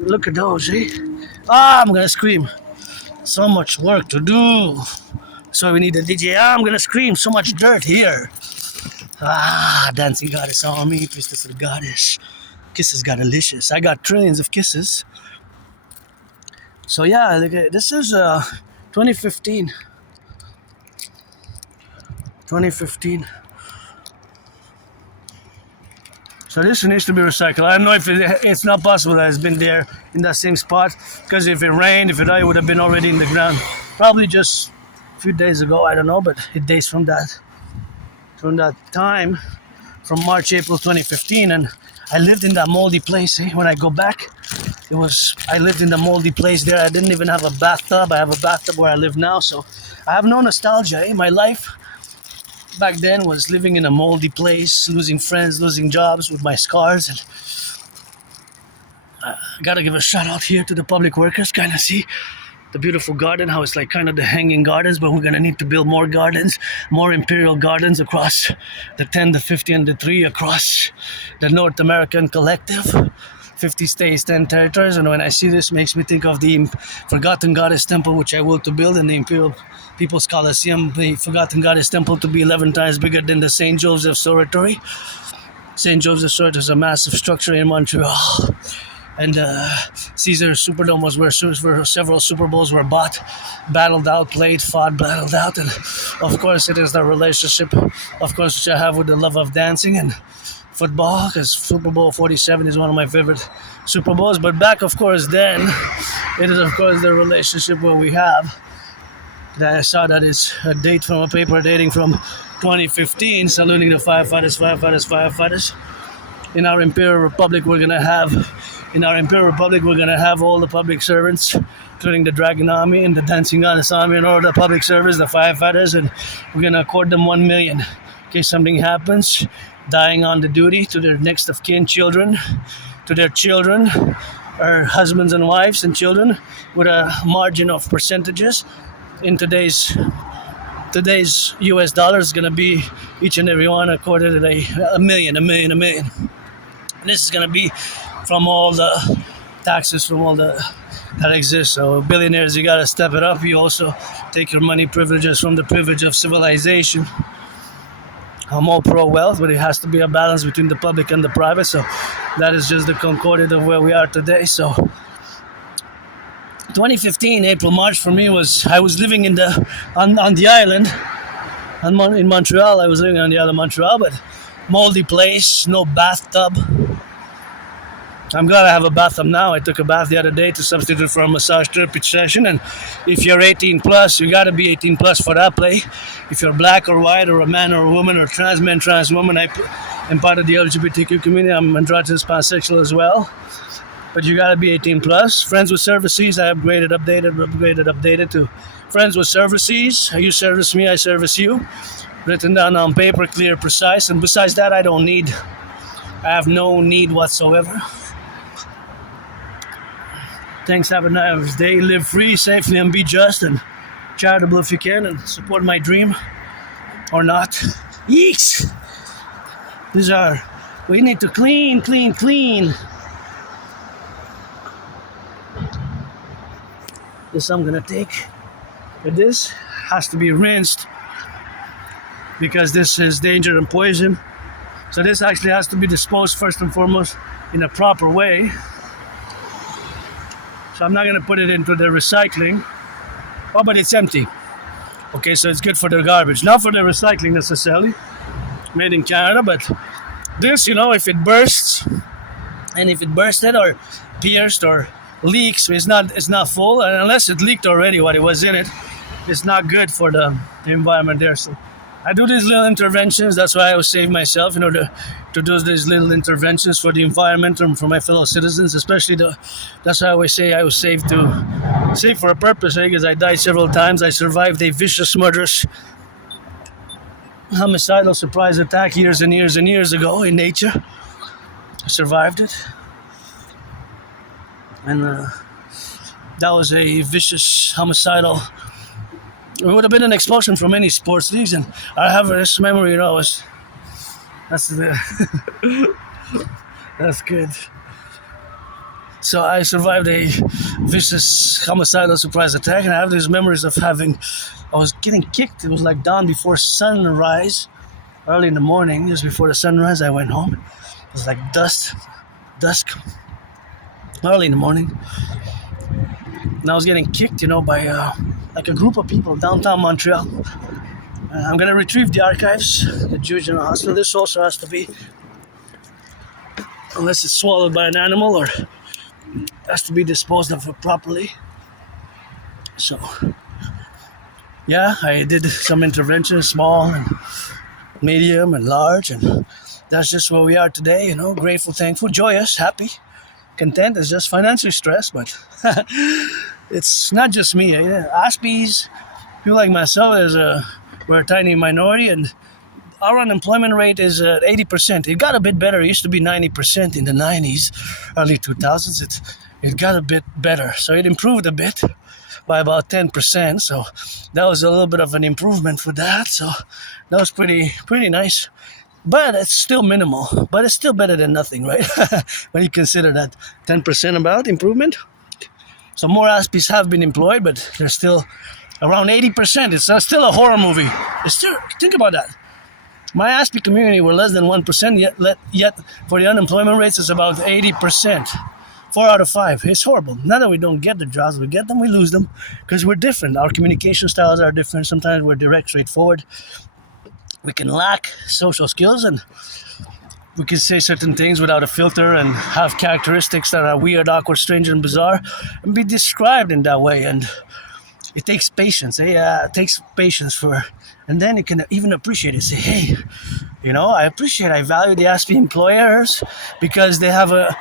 Look at those, eh? I'm gonna scream. So much work to do. So we need a DJ. I'm gonna scream. So much dirt here. Dancing Goddess on me. Priestess of the Goddess. Kisses got delicious. I got trillions of kisses. So yeah, this is 2015. 2015. So this needs to be recycled. I don't know if it's not possible that it's been there in that same spot, because if it rained, it would have been already in the ground. Probably just a few days ago, I don't know, but it dates from that time, from March, April 2015, and I lived in that moldy place. When I go back, I lived in the moldy place there. I didn't even have a bathtub. I have a bathtub where I live now, so I have no nostalgia. My life back then was living in a moldy place, losing friends, losing jobs with my scars. And I gotta give a shout out here to the public workers. Kind of see the beautiful garden, how it's like kind of the hanging gardens, but we're gonna need to build more gardens, more imperial gardens across the 10, the 50, and the 3 across the North American Collectif. 50 states, 10 territories, and when I see this, it makes me think of the Forgotten Goddess Temple, which I will to build in the Imperial People's Coliseum, the Forgotten Goddess Temple to be 11 times bigger than the St. Joseph's Oratory. St. Joseph's Oratory is a massive structure in Montreal. and Caesar Superdome was where several Super Bowls were bought, battled out, played, fought, battled out, and of course it is the relationship, of course, which I have with the love of dancing and football, because Super Bowl 47 is one of my favorite Super Bowls. But back, of course, then it is, of course, the relationship where we have that I saw that is a date from a paper dating from 2015, saluting the firefighters. In our Imperial Republic, we're gonna have all the public servants, including the Dragon Army and the Dancing Goddess Army and all the public service, the firefighters, and we're gonna accord them 1 million in case something happens, dying on the duty, to their next of kin children, to their children, or husbands and wives and children, with a margin of percentages. In today's US dollars, is going to be each and every one accorded to a million. And this is going to be from all the taxes from all the that exist. So billionaires, you got to step it up. You also take your money privileges from the privilege of civilization. I'm all pro wealth, but it has to be a balance between the public and the private. So that is just the concordant of where we are today. So 2015, April, March for me was, I was living on the island, in Montreal. I was living on the island of Montreal, but moldy place, no bathtub. I'm glad I have a bathtub now. I took a bath the other day to substitute for a massage therapy session, and if you're 18 plus, you gotta be 18 plus for that play. If you're black or white or a man or a woman or trans man, trans woman, I'm part of the LGBTQ community. I'm androgynous, pansexual as well. But you gotta be 18 plus. Friends with services, I updated to friends with services. You service me, I service you. Written down on paper, clear, precise. And besides that, I have no need whatsoever. Thanks, have a nice day. Live free, safely, and be just and charitable if you can, and support my dream or not. Yeeks! We need to clean. This I'm gonna take. But this has to be rinsed because this is danger and poison. So this actually has to be disposed first and foremost in a proper way. So I'm not gonna put it into the recycling. Oh, but it's empty. Okay, so it's good for the garbage. Not for the recycling necessarily. Made in Canada, but this, if it bursts, and if it bursted or pierced or leaks, it's not full, and unless it leaked already what it was in it, it's not good for the environment there. So I do these little interventions. That's why I always save myself, to do these little interventions for the environment and for my fellow citizens, especially that's why I always say I was saved for a purpose, because I died several times. I survived a vicious, murderous, homicidal surprise attack years and years and years ago in nature. I survived it. And that was a vicious, homicidal. It would have been an expulsion from any sports leagues, and I have this memory. That's good. So I survived a vicious, homicidal surprise attack, and I have these memories of I was getting kicked. It was like dawn before sunrise, early in the morning, just before the sunrise. I went home. It was like dusk. Early in the morning, and I was getting kicked, by like a group of people downtown Montreal. I'm gonna retrieve the archives, the Jewish General Hospital. This also has to be, unless it's swallowed by an animal, or has to be disposed of properly. So, yeah, I did some interventions, small and medium and large, and that's just where we are today. Grateful, thankful, joyous, happy. Content is just financially stressed, but it's not just me. Aspiesque, people like myself, we're a tiny minority, and our unemployment rate is at 80%. It got a bit better. It used to be 90% in the 90s, early 2000s. It got a bit better, so it improved a bit by about 10%. So that was a little bit of an improvement for that. So that was pretty nice. But it's still minimal. But it's still better than nothing, right? When you consider that 10% about improvement. So more Aspies have been employed, but they're still around 80%. It's still a horror movie. Think about that. My Aspie community were less than 1%, yet for the unemployment rates, it's about 80%. 4 out of 5. It's horrible. Not that we don't get the jobs, we get them, we lose them, because we're different. Our communication styles are different. Sometimes we're direct, straightforward. We can lack social skills, and we can say certain things without a filter and have characteristics that are weird, awkward, strange, and bizarre, and be described in that way. And it takes patience. It takes patience and then you can even appreciate it. Say, hey, I value the Aspiesque employers because they have a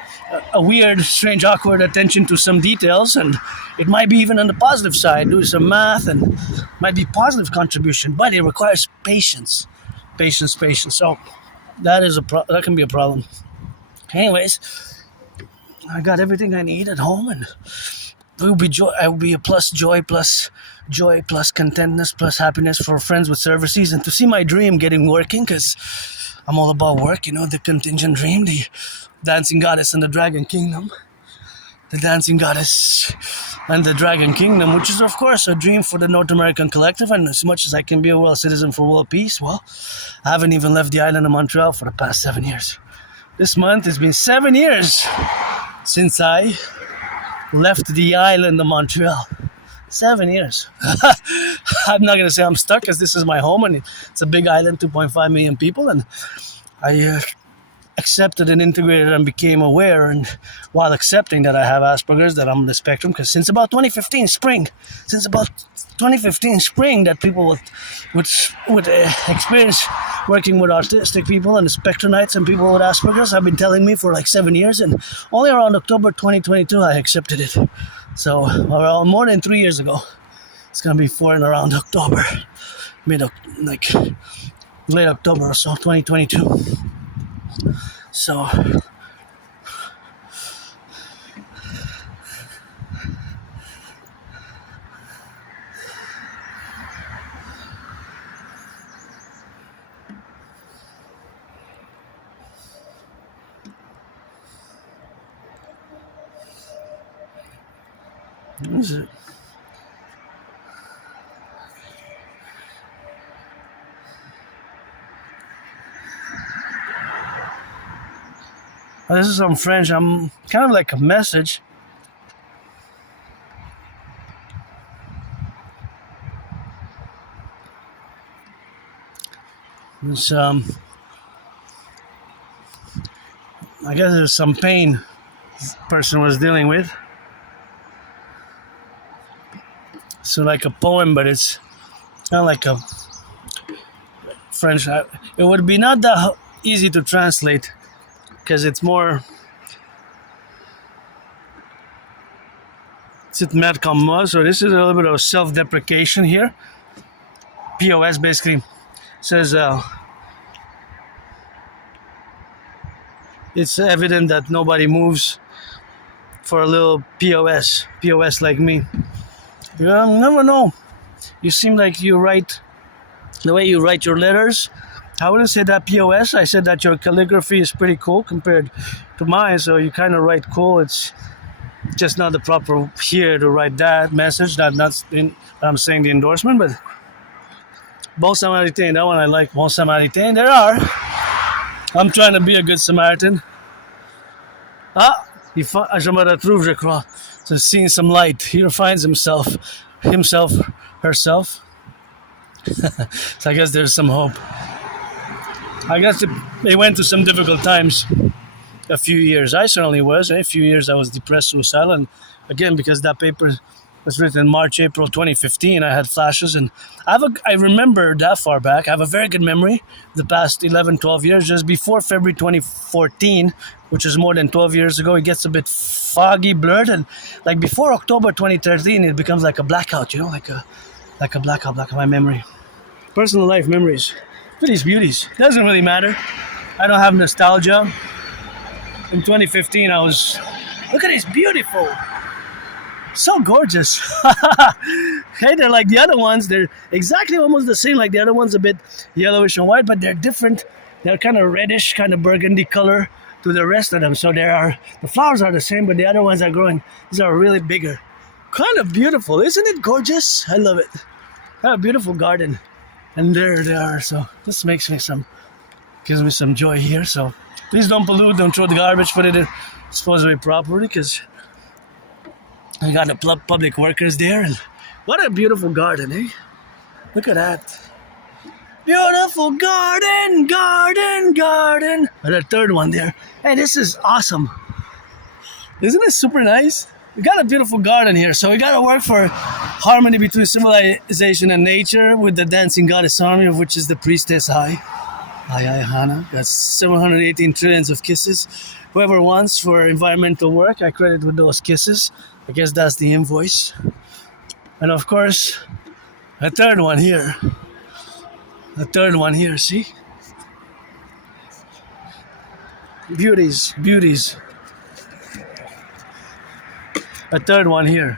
weird, strange, awkward attention to some details, and it might be even on the positive side, do some math, and might be positive contribution, but it requires patience. So that can be a problem. Anyways, I got everything I need at home, and it will be joy. I will be a plus joy, plus contentness, plus happiness for friends with services, and to see my dream getting working, because I'm all about work. The contingent dream, the dancing goddess and the dragon kingdom. The dancing goddess and the dragon kingdom, which is of course a dream for the North American Collectif, and as much as I can be a world citizen for world peace, well, I haven't even left the island of Montreal for the past 7 years. This month it's been 7 years since I left the island of Montreal. 7 years. I'm not going to say I'm stuck, because this is my home, and it's a big island, 2.5 million people, and I accepted and integrated and became aware, and while accepting that I have Asperger's, that I'm on the spectrum, because since about 2015 spring that people would experience working with autistic people and the spectronites and people with Asperger's have been telling me for like 7 years, and only around October 2022 I accepted it. So around more than 3 years ago. It's gonna be 4 and around October, late October or so, 2022. So what is it? This is some French. I'm kind of like a message. It's I guess there's some pain this person was dealing with. So like a poem, but it's not like a French. It would be not that easy to translate, because it's more. C'est merde comme moi, so this is a little bit of self-deprecation here. POS basically says it's evident that nobody moves for a little POS like me. You never know. You seem like you write the way you write your letters. I wouldn't say that POS. I said that your calligraphy is pretty cool compared to mine. So you kind of write cool. It's just not the proper here to write that message. That's I'm saying the endorsement, but Bon Samaritain, that one I like. Bon Samaritain, there are. I'm trying to be a good Samaritan. Je me retrouve, je crois. So seeing some light. He finds himself, herself. So I guess there's some hope. I guess they went through some difficult times a few years. I certainly was. A few years I was depressed, suicidal. And again, because that paper was written in March, April 2015, I had flashes. And I remember that far back. I have a very good memory the past 11, 12 years. Just before February 2014, which is more than 12 years ago, it gets a bit foggy, blurred. And like before October 2013, it becomes like a blackout, like a blackout of my memory. Personal life memories. These beauties. Doesn't really matter. I don't have nostalgia. In 2015, look at this, beautiful. So gorgeous. Hey, they're like the other ones. They're exactly almost the same like the other ones, a bit yellowish and white, but they're different. They're kind of reddish, kind of burgundy color to the rest of them. So the flowers are the same, but the other ones are growing. These are really bigger. Kind of beautiful. Isn't it gorgeous? I love it. Kind of beautiful garden. And there they are. So this gives me some joy here. So Please don't pollute, don't throw the garbage, put it in supposedly properly, because we got the public workers there. And what a beautiful garden, eh? Look at that. Beautiful garden, garden, garden. And a third one there. Hey, this is awesome. Isn't it super nice? We got a beautiful garden here, so we got to work for harmony between civilization and nature with the dancing goddess army, of which is the priestess Ai Hana. Got 718 trillions of kisses. Whoever wants for environmental work, I credit with those kisses. I guess that's the invoice. And of course, a third one here. The third one here, see? Beauties, beauties. A third one here.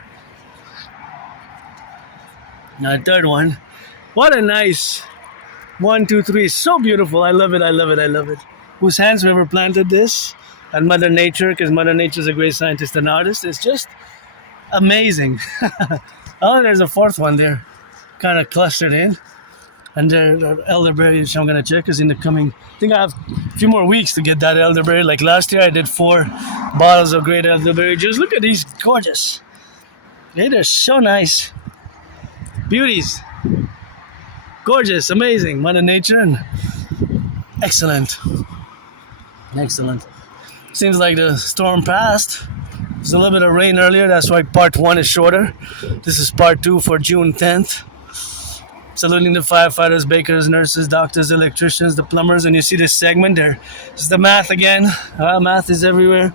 Now a third one. What a nice 1, 2, 3. So beautiful. I love it, I love it, I love it. Whose hands whoever planted this? And Mother Nature, because Mother Nature is a great scientist and artist. It's just amazing. Oh, there's a fourth one there. Kind of clustered in. And there are elderberries I'm going to check, because in the coming, I think I have a few more weeks to get that elderberry. Like last year I did 4 bottles of great elderberry juice. Look at these, gorgeous. They're so nice. Beauties. Gorgeous, amazing. Mother Nature, and excellent. Excellent. Seems like the storm passed. There's a little bit of rain earlier, that's why part 1 is shorter. This is part 2 for June 10th. Saluting the firefighters, bakers, nurses, doctors, electricians, the plumbers, and you see this segment there. It's the math again. Math is everywhere.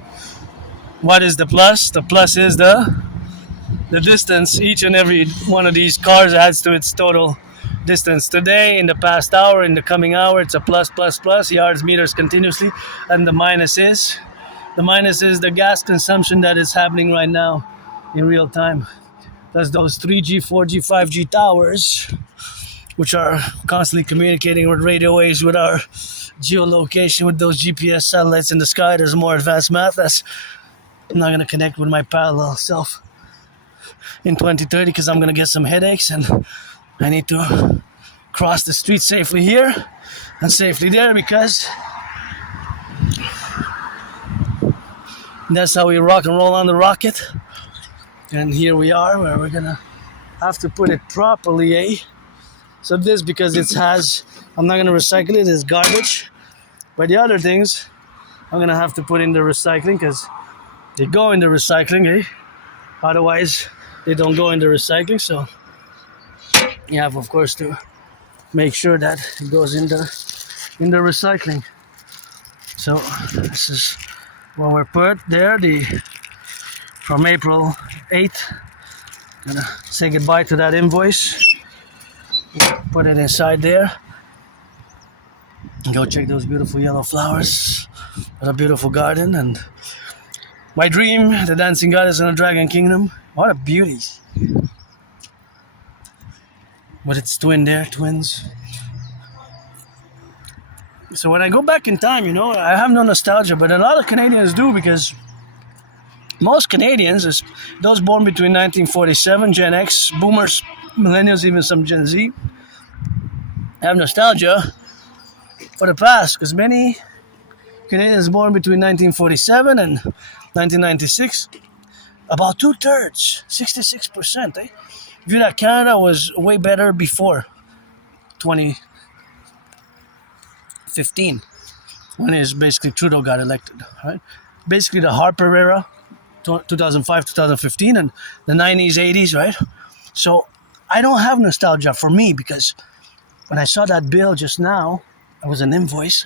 What is the plus? The plus is the distance. Each and every one of these cars adds to its total distance. Today, in the past hour, in the coming hour, it's a plus, plus, plus, yards, meters continuously. And the minus is the gas consumption that is happening right now in real time. That's those 3G, 4G, 5G towers, which are constantly communicating with radio waves, with our geolocation, with those GPS satellites in the sky. There's more advanced math. I'm not going to connect with my parallel self in 2030, because I'm going to get some headaches, and I need to cross the street safely here and safely there, because that's how we rock and roll on the rocket. And here we are, where we're gonna have to put it properly, eh? So this, because I'm not gonna recycle it, it's garbage. But the other things, I'm gonna have to put in the recycling, because they go in the recycling, eh? Otherwise, they don't go in the recycling. So you have, of course, to make sure that it goes in the recycling. So this is what we're put there. From April 8th. I'm gonna say goodbye to that invoice. Put it inside there. And go check those beautiful yellow flowers. What a beautiful garden. And my dream, the dancing goddess in the dragon kingdom. What a beauty. With its twin there, twins. So when I go back in time, I have no nostalgia, but a lot of Canadians do, because most Canadians, those born between 1947, Gen X, boomers, millennials, even some Gen Z, have nostalgia for the past, because many Canadians born between 1947 and 1996, about 2/3, 66%, view that Canada was way better before 2015, when basically Trudeau got elected, right? Basically the Harper era, 2005, 2015, and the 90s, 80s, right? So I don't have nostalgia for me, because when I saw that bill just now, it was an invoice,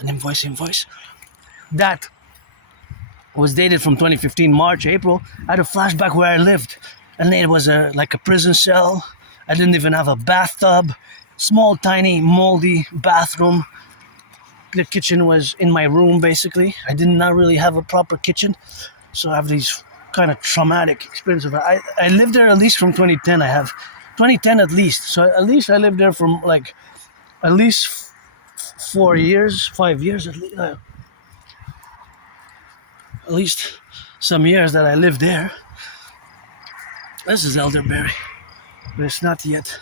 that was dated from 2015, March, April. I had a flashback where I lived, and it was like a prison cell. I didn't even have a bathtub, small, tiny, moldy bathroom. The kitchen was in my room, basically. I did not really have a proper kitchen, so I have these kind of traumatic experience of it. I lived there at least from 2010. I have 2010 at least. So at least I lived there from at least 4 years, 5 years at least. At least some years that I lived there. This is elderberry, but it's not yet.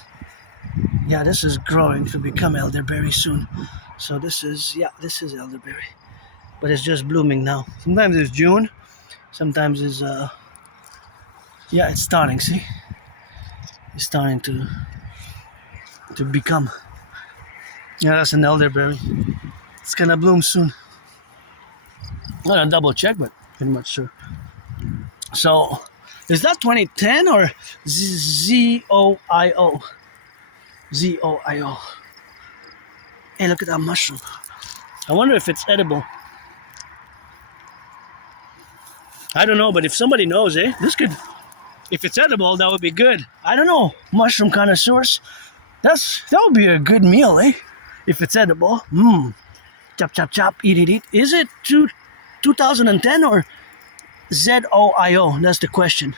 Yeah, this is growing to become elderberry soon. So this is elderberry. but it's just blooming now. Sometimes it's June, sometimes it's yeah, it's starting. See, it's starting to become. Yeah, that's an elderberry. It's gonna bloom soon. I'm gonna double check, but pretty much sure. So, is that 2010 or ZOIO? ZOIO. Hey, look at that mushroom. I wonder if it's edible. I don't know, but if somebody knows, this could, if it's edible, that would be good. I don't know, mushroom connoisseurs. That would be a good meal, if it's edible. Chop, chop, chop, eat. Is it 2010 or ZOIO? That's the question.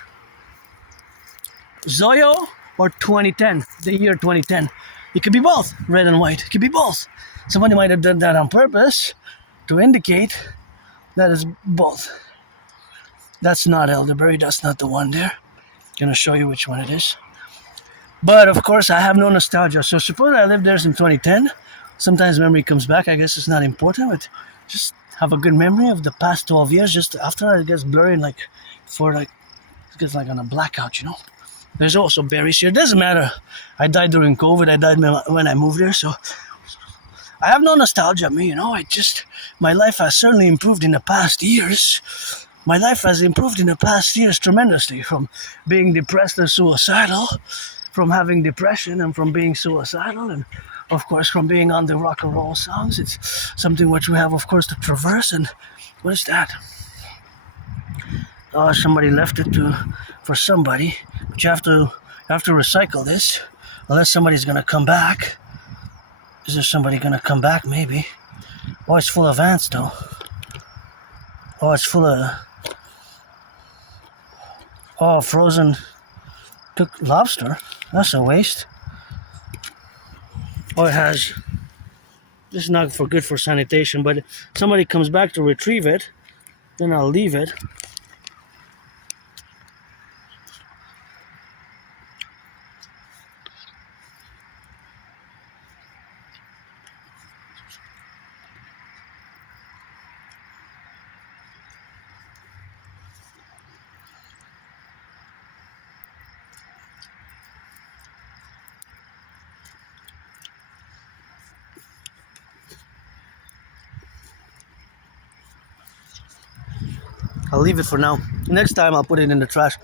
Zoyo or 2010, the year 2010. It could be both, red and white. It could be both. Somebody might have done that on purpose to indicate that it's both. That's not elderberry, that's not the one there. Gonna show you which one it is. But of course, I have no nostalgia. So suppose I lived there in 2010. Sometimes memory comes back. I guess it's not important, but just have a good memory of the past 12 years. Just after it gets blurry and it gets like on a blackout, you know. There's also berries here. It doesn't matter. I died during COVID. I died when I moved there. So I have no nostalgia, you know. My life has certainly improved in the past years. My life has improved in the past years tremendously, from being depressed and suicidal, from having depression and from being suicidal, and of course from being on the rock and roll songs. It's something which we have, of course, to traverse. And what is that? Oh, somebody left it for somebody. But you have to recycle this, unless somebody's gonna come back. Is there somebody gonna come back? Maybe. Oh, it's full of ants though. Oh, it's full of frozen cooked lobster. That's a waste. Oh, it has. This is not good for sanitation, but if somebody comes back to retrieve it, then I'll leave it. I'll leave it for now. Next time I'll put it in the trash.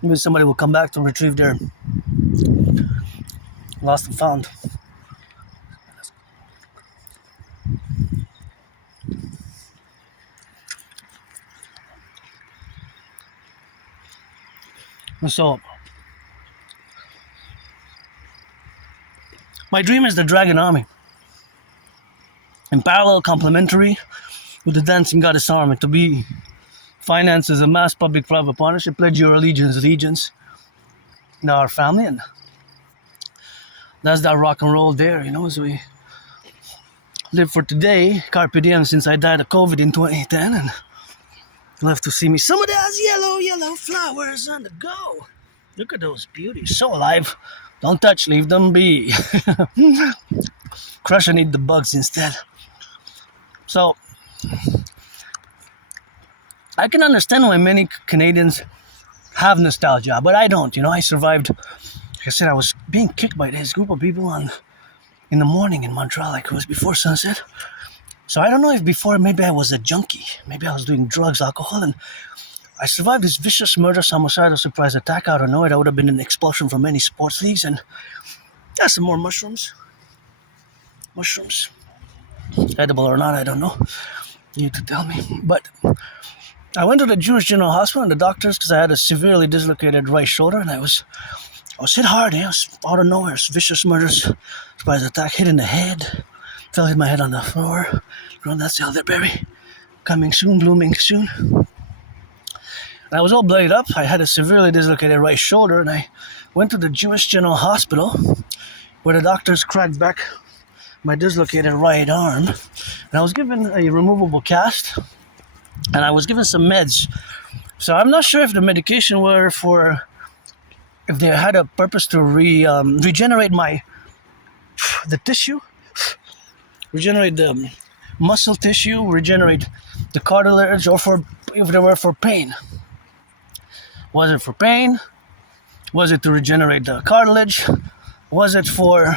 Maybe somebody will come back to retrieve their lost and found. So, my dream is the Dragon Army. In parallel, complementary with the Dancing Goddess Army, to be financed as a mass public-private partnership. Pledge your allegiance in our family, and that's that rock and roll there, you know, as we live for today. Carpe diem, since I died of COVID in 2010, and you'll have to see me. Some of those yellow flowers on the go. Look at those beauties, so alive. Don't touch, leave them be. Crush and eat the bugs instead. So, I can understand why many Canadians have nostalgia, but I don't. You know, I survived. Like I said, I was being kicked by this group of people in the morning in Montreal, like it was before sunset. So I don't know if before, maybe I was a junkie. Maybe I was doing drugs, alcohol, and I survived this vicious murderous homicidal surprise attack out of nowhere. That would have been an expulsion from many sports leagues. And some more mushrooms. Mushrooms. Edible or not, I don't know. You need to tell me. But I went to the Jewish General Hospital and the doctors because I had a severely dislocated right shoulder, and I was hit hard. I was out of nowhere. Vicious murderous surprise attack, hit in the head. Hit my head on the floor. That's elderberry. Coming soon, blooming soon. And I was all bloodied up. I had a severely dislocated right shoulder, and I went to the Jewish General Hospital where the doctors cracked back my dislocated right arm. And I was given a removable cast, and I was given some meds. So I'm not sure if the medication were if they had a purpose to regenerate the tissue, regenerate the muscle tissue, regenerate the cartilage, or for if they were for pain. Was it for pain? Was it to regenerate the cartilage? Was it for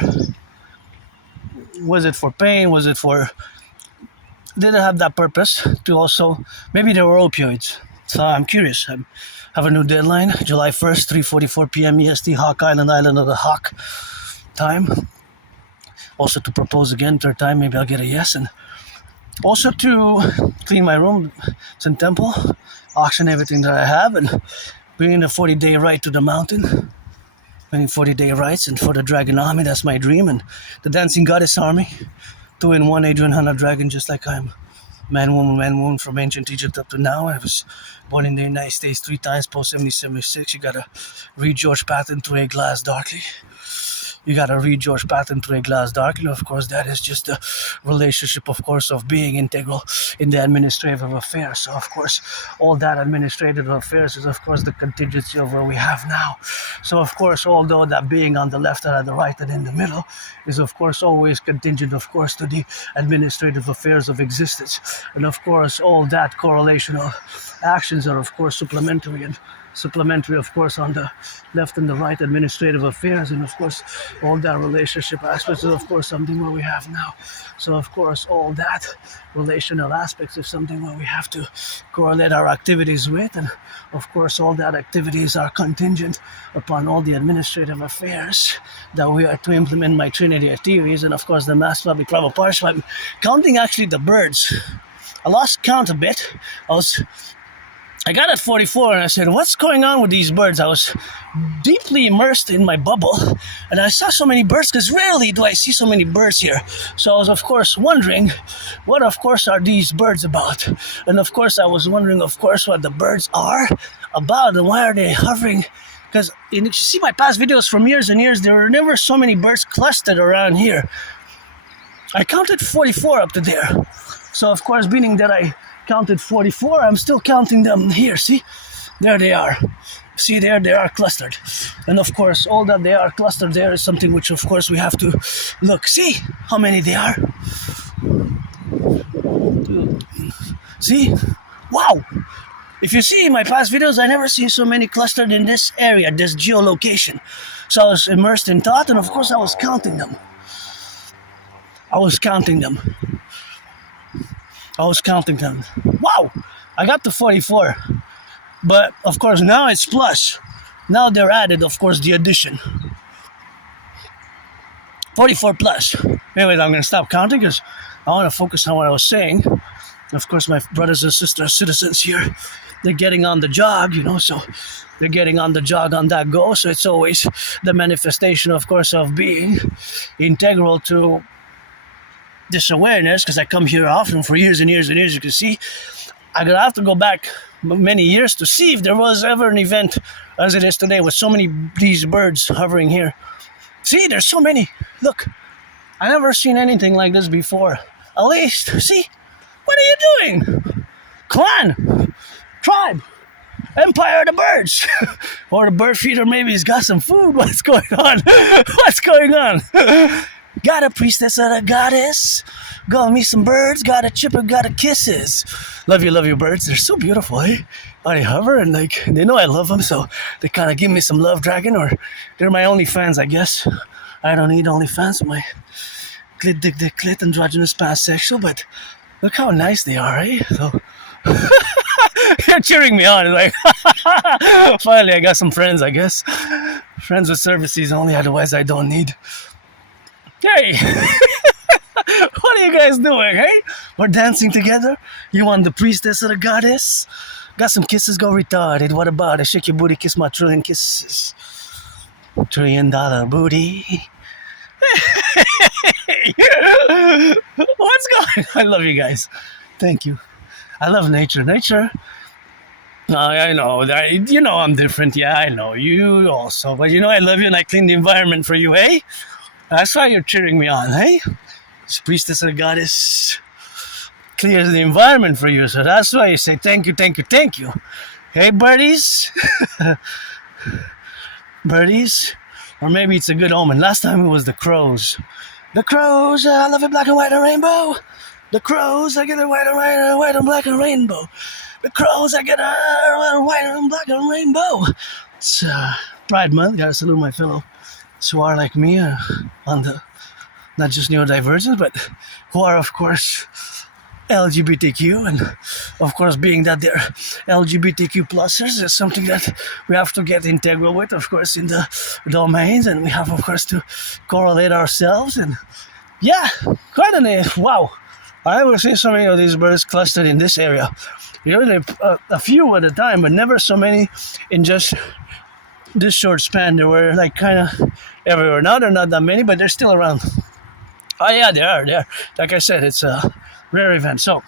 pain? Was it for did it have that purpose to also maybe there were opioids? So I'm curious. I have a new deadline, July 1st, 3:44 p.m. EST, Hawk Island, Island of the Hawk time. Also to propose again, third time, maybe I'll get a yes. And also to clean my room, Sun Temple, auction everything that I have, and bring in a 40-day ride to the mountain. Bringing 40-day rides, and for the Dragon Army, that's my dream. And the Dancing Goddess Army, 2-in-1 Adrian Hanna Dragon, just like I'm man, woman from ancient Egypt up to now. I was born in the United States 3 times post 1776. You gotta read George Patton Through a Glass Darkly. You gotta read George Patton Through a Glass Darkly. Of course, that is just the relationship, of course, of being integral in the administrative affairs. So, of course, all that administrative affairs is, of course, the contingency of what we have now. So, of course, although that being on the left and at the right and in the middle is, of course, always contingent, of course, to the administrative affairs of existence. And, of course, all that correlational actions are, of course, supplementary, of course, on the left and the right administrative affairs, and of course all that relationship aspects is, of course, something what we have now. So, of course, all that relational aspects is something what we have to correlate our activities with, and of course all that activities are contingent upon all the administrative affairs that we are to implement my Trinity of theories, and of course the mass public private partial. Counting actually the birds, I lost count a bit. I got at 44 and I said, what's going on with these birds? I was deeply immersed in my bubble and I saw so many birds, because rarely do I see so many birds here. So I was, of course, wondering what, of course, are these birds about? And of course, I was wondering, of course, what the birds are about and why are they hovering? Because if you see my past videos from years and years, there were never so many birds clustered around here. I counted 44 up to there. So, of course, meaning that I counted 44, I'm still counting them here. See, there they are. See, there they are clustered. And of course, all that they are clustered there is something which, of course, we have to look. See how many they are. See, wow. If you see my past videos, I never see so many clustered in this area, this geolocation. So I was immersed in thought, and of course I was counting them. Wow, I got to 44. But, of course, now it's plus. Now they're added, of course, the addition. 44 plus. Anyway, I'm going to stop counting because I want to focus on what I was saying. Of course, my brothers and sisters, citizens here, they're getting on the jog, so they're getting on the jog on that go. So it's always the manifestation, of course, of being integral to this awareness, because I come here often for years and years and years. You can see I'm gonna have to go back many years to see if there was ever an event as it is today with so many these birds hovering here. See, there's so many. Look, I never seen anything like this before. At least, see, what are you doing? Clan, tribe, Empire of the Birds. Or the bird feeder maybe he's got some food. What's going on? Got a priestess and a goddess. Got me some birds. Got a chipper. Got a kisses. Love you birds. They're so beautiful, eh? I hover and they know I love them, so they kind of give me some love, dragon, or they're my only fans, I guess. I don't need only fans. My clit, androgynous, pansexual, but look how nice they are, eh? So you're cheering me on. Like, finally, I got some friends, I guess. Friends with services only, otherwise I don't need. Hey, what are you guys doing, hey? We're dancing together? You want the priestess or the goddess? Got some kisses, go retarded. What about it? Shake your booty, kiss my trillion kisses. $1 trillion booty. What's going on? I love you guys. Thank you. I love nature. I know. I'm different. Yeah, I know. You also. But I love you and I clean the environment for you, hey? That's why you're cheering me on, hey? This priestess or goddess clears the environment for you, so that's why you say thank you. Hey, birdies? Birdies? Or maybe it's a good omen. Last time it was the crows. The crows, I love it, black and white and rainbow. The crows are getting white and black and rainbow. The crows are getting white and black and rainbow. It's Pride Month. Gotta salute my fellow soeur like me on the not just neurodivergent, but who are of course LGBTQ, and of course being that they're LGBTQ plusers is something that we have to get integral with, of course, in the domains, and we have of course to correlate ourselves. And yeah, quite wow, I never seen so many of these birds clustered in this area. A few at a time, but never so many in just this short span. They were like kind of everywhere. Now they're not that many, but they're still around. Oh yeah, they are. Like I said, it's a rare event. So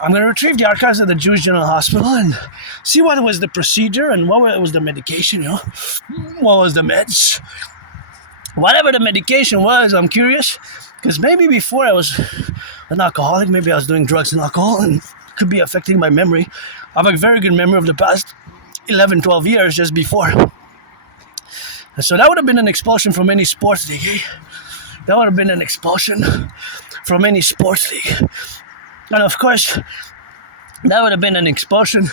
I'm going to retrieve the archives of the Jewish General Hospital and see what was the procedure and what was the medication, what was the meds. Whatever the medication was, I'm curious, because maybe before I was an alcoholic, maybe I was doing drugs and alcohol, and it could be affecting my memory. I have a very good memory of the past 11, 12 years just before. And so that would have been an expulsion from any sports league, eh? That would have been an expulsion from any sports league. And of course, that would have been an expulsion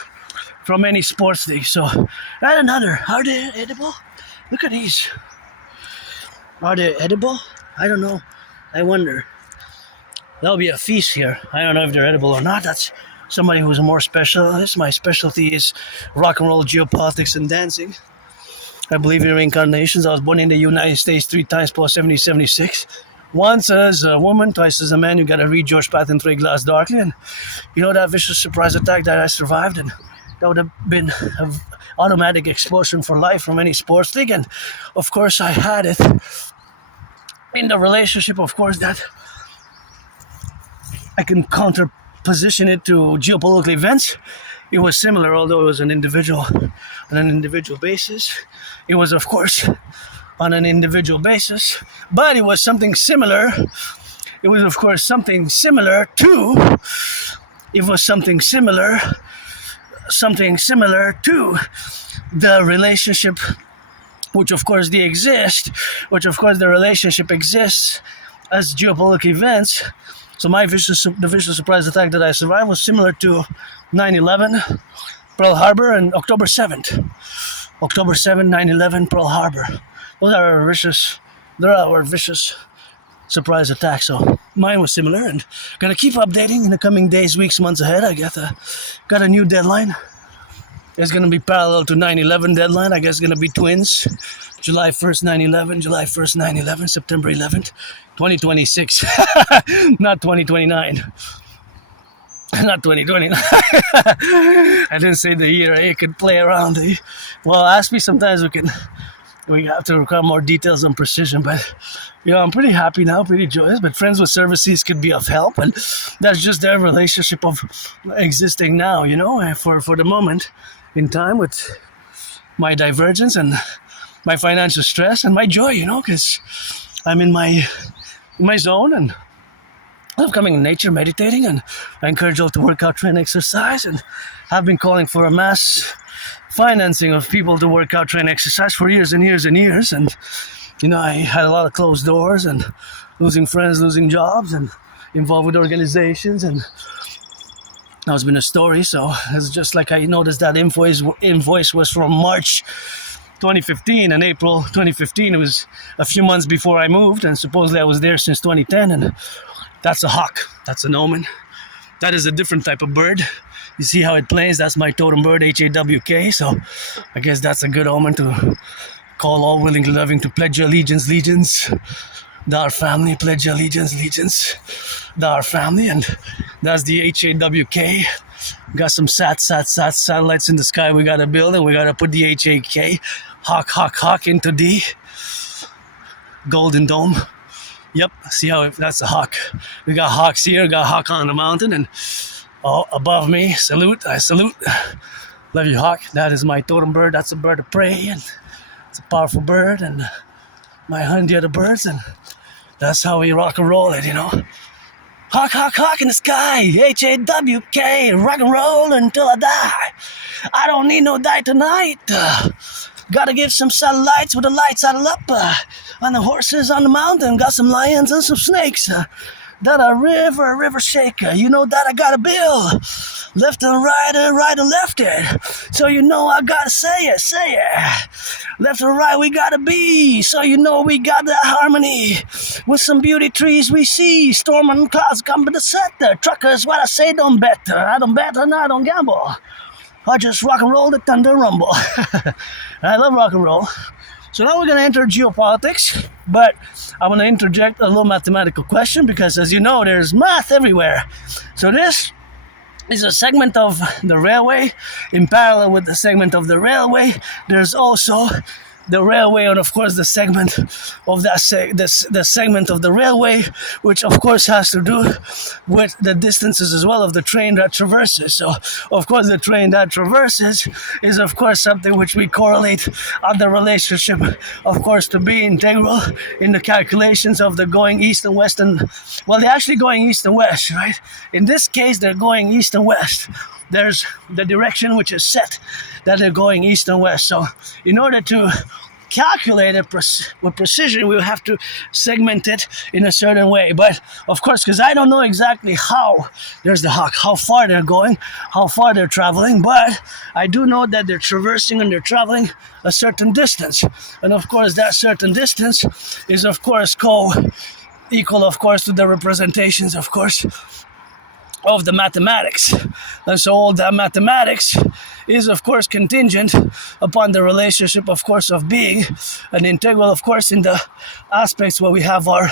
from any sports league. So, add another. Are they edible? Look at these. Are they edible? I don't know. I wonder. There'll be a feast here. I don't know if they're edible or not. That's somebody who's more specialist. My specialty is rock and roll, geopolitics, and dancing. I believe in reincarnations. I was born in the United States 3 times post 7076. Once as a woman, twice as a man. You gotta read George Patton 3 Glass Darkly. And that vicious surprise attack that I survived, and that would have been an automatic expulsion for life from any sports league. And of course I had it in the relationship, of course, that I can counterposition it to geopolitical events. It was similar, although it was on an individual basis. It was, of course, on an individual basis, but it was something similar. It was, of course, something similar to. It was something similar to the relationship, which, of course, the relationship exists as geopolitical events. So the vicious surprise attack that I survived was similar to 9/11, Pearl Harbor, and October 7th. October 7th, 9/11, Pearl Harbor. Those are our vicious surprise attacks. So mine was similar, and gonna keep updating in the coming days, weeks, months ahead. I got a new deadline. It's gonna be parallel to 9/11 deadline. I guess it's gonna be twins. July 1st, 9/11, July 1st, 9/11, September 11th, 2026. Not 2029. Not 2029. I didn't say the year. It could play around. Well, ask me sometimes we have to require more details and precision, but I'm pretty happy now, pretty joyous. But friends with services could be of help, and that's just their relationship of existing now, for the moment in time, with my divergence and my financial stress and my joy, because I'm in my zone, and I love coming in nature, meditating, and I encourage you all to work out, train, exercise, and I've been calling for a mass financing of people to work out, train, exercise for years and years and years. And I had a lot of closed doors and losing friends, losing jobs, and involved with organizations, and that's been a story. So it's just like I noticed that invoice was from March 2015 and April 2015. It was a few months before I moved, and supposedly I was there since 2010. And that's a hawk. That's an omen. That is a different type of bird. You see how it plays? That's my totem bird, H-A-W-K. So I guess that's a good omen to call all willing, loving to pledge your allegiance, to our family, pledge your allegiance, to our family. And that's the H-A-W-K. Got some satellites in the sky we got to build, and we got to put the H-A-K, hawk into the Golden Dome. Yep, see how that's a hawk. We got hawks here, got a hawk on the mountain, and above me, I salute. Love you, hawk. That is my totem bird. That's a bird of prey, and it's a powerful bird, and my hunt the other birds, and that's how we rock and roll it, Hawk in the sky, H-A-W-K, rock and roll until I die. I don't need no die tonight. Gotta give some satellites with the lights saddle up. On the horses on the mountain, got some lions and some snakes. that a river shaker. You know that I got a bill, left and right and left it. So you know I gotta say it. Left and right we gotta be. So you know we got that harmony. With some beauty trees we see, storm and clouds come to the center. Truckers, what I say, don't bet. I don't bet and I don't gamble. I just rock and roll the thunder rumble. I love rock and roll. So now we're going to enter geopolitics, but I want to interject a little mathematical question because, as you know, there's math everywhere. So this is a segment of the railway. In parallel with the segment of the railway, there's also the railway, and of course the segment of that the segment of the railway, which of course has to do with the distances as well of the train that traverses. So of course the train that traverses is of course something which we correlate on the relationship, of course, to be integral in the calculations of the going east and west. And well, they're actually going east and west, right? In this case they're going east and west. There's the direction which is set that they're going east and west. So in order to calculate it with precision, we will have to segment it in a certain way. But of course, because I don't know exactly how, there's the hawk, how far they're going, how far they're traveling, but I do know that they're traversing and they're traveling a certain distance. And of course, that certain distance is of course equal of course to the representations, of course, of the mathematics. And so all that mathematics is of course contingent upon the relationship, of course, of being an integral, of course, in the aspects where we have our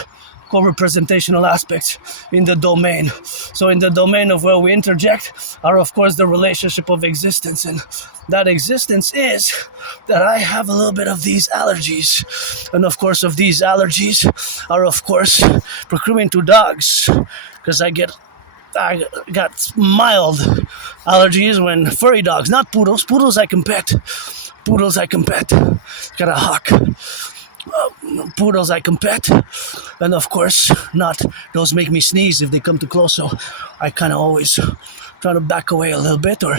co-representational aspects in the domain. So in the domain of where we interject are of course the relationship of existence, and that existence is that I have a little bit of these allergies, and of course of these allergies are of course procuring to dogs, because I got mild allergies when furry dogs, not poodles. Poodles I can pet. Got a hawk. Poodles I can pet. And of course, not those make me sneeze if they come too close. So I kind of always try to back away a little bit, or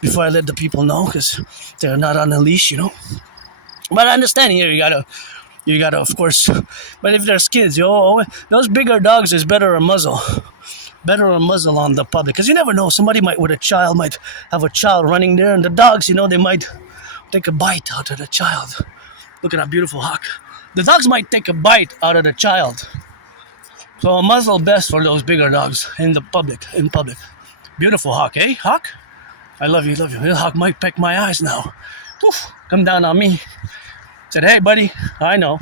before I let the people know, because they're not on a leash, you know. But I understand here, you gotta of course. But if there's kids, those bigger dogs is better a muzzle on the Publik, because you never know, somebody might have a child running there, and the dogs, they might take a bite out of the child. Look at that beautiful hawk. The dogs might take a bite out of the child. So a muzzle best for those bigger dogs in public. Beautiful hawk, eh? Hawk? I love you. The hawk might peck my eyes now. Oof, come down on me. Said, hey buddy, I know.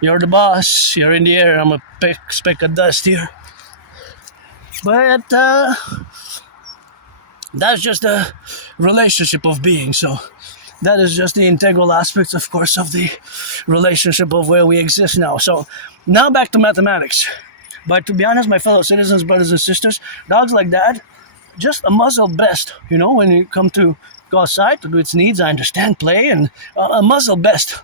You're the boss. You're in the air. I'm a speck of dust here. But that's just a relationship of being. So that is just the integral aspects, of course, of the relationship of where we exist now. So now back to mathematics. But to be honest, my fellow citizens, brothers and sisters, dogs like that, just a muzzle best. When you come to go outside to do its needs, I understand, play, and a muzzle best.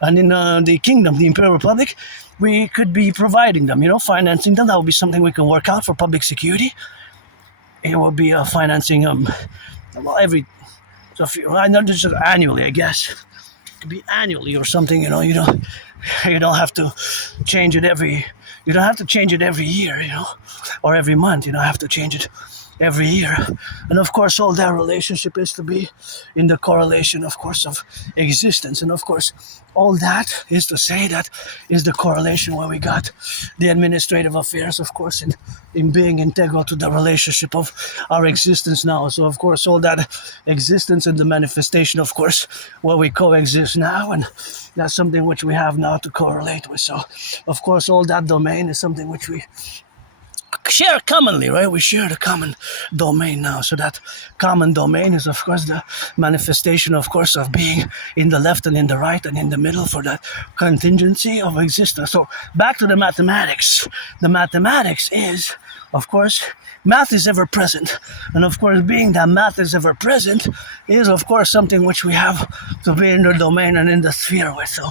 And in the kingdom, the Imperial Republic, we could be providing them, financing them. That would be something we can work out for public security. It will be financing just annually, I guess. It could be annually or something, you don't have to change it every year, or every month. You don't have to change it every year. And of course, all that relationship is to be in the correlation, of course, of existence. And of course, all that is to say that is the correlation where we got the administrative affairs, of course, in being integral to the relationship of our existence now. So of course, all that existence and the manifestation, of course, where we coexist now, and that's something which we have now to correlate with. So of course, all that domain is something which we share commonly, right? We share the common domain now. So that common domain is, of course, the manifestation, of course, of being in the left and in the right and in the middle for that contingency of existence. So back to the mathematics. The mathematics is, of course, math is ever present. And of course, being that math is ever present is, of course, something which we have to be in the domain and in the sphere with. So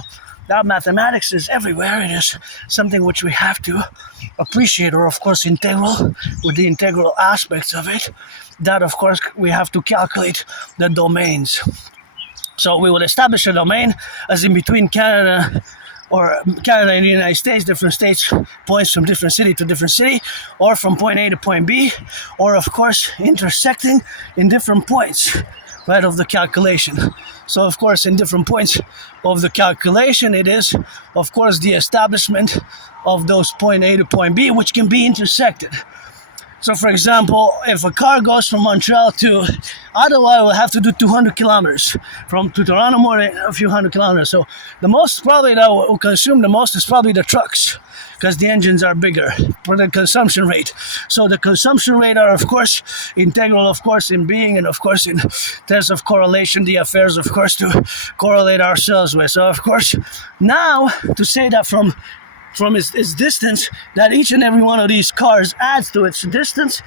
that mathematics is everywhere. It is something which we have to appreciate, or of course integral, with the integral aspects of it, that of course we have to calculate the domains. So we will establish a domain as in between Canada or Canada and the United States, different states, points from different city to different city, or from point A to point B, or of course intersecting in different points, right, of the calculation. So of course in different points of the calculation, it is of course the establishment of those point A to point B, which can be intersected. So for example, if a car goes from Montreal to Ottawa, it will have to do 200 kilometers. To Toronto, more than a few hundred kilometers. So the most probably that will consume the most is probably the trucks, because the engines are bigger for the consumption rate. So the consumption rate are of course integral, of course, in being, and of course in terms of correlation, the affairs of course to correlate ourselves with. So of course now to say that from its distance, that each and every one of these cars adds to its distance,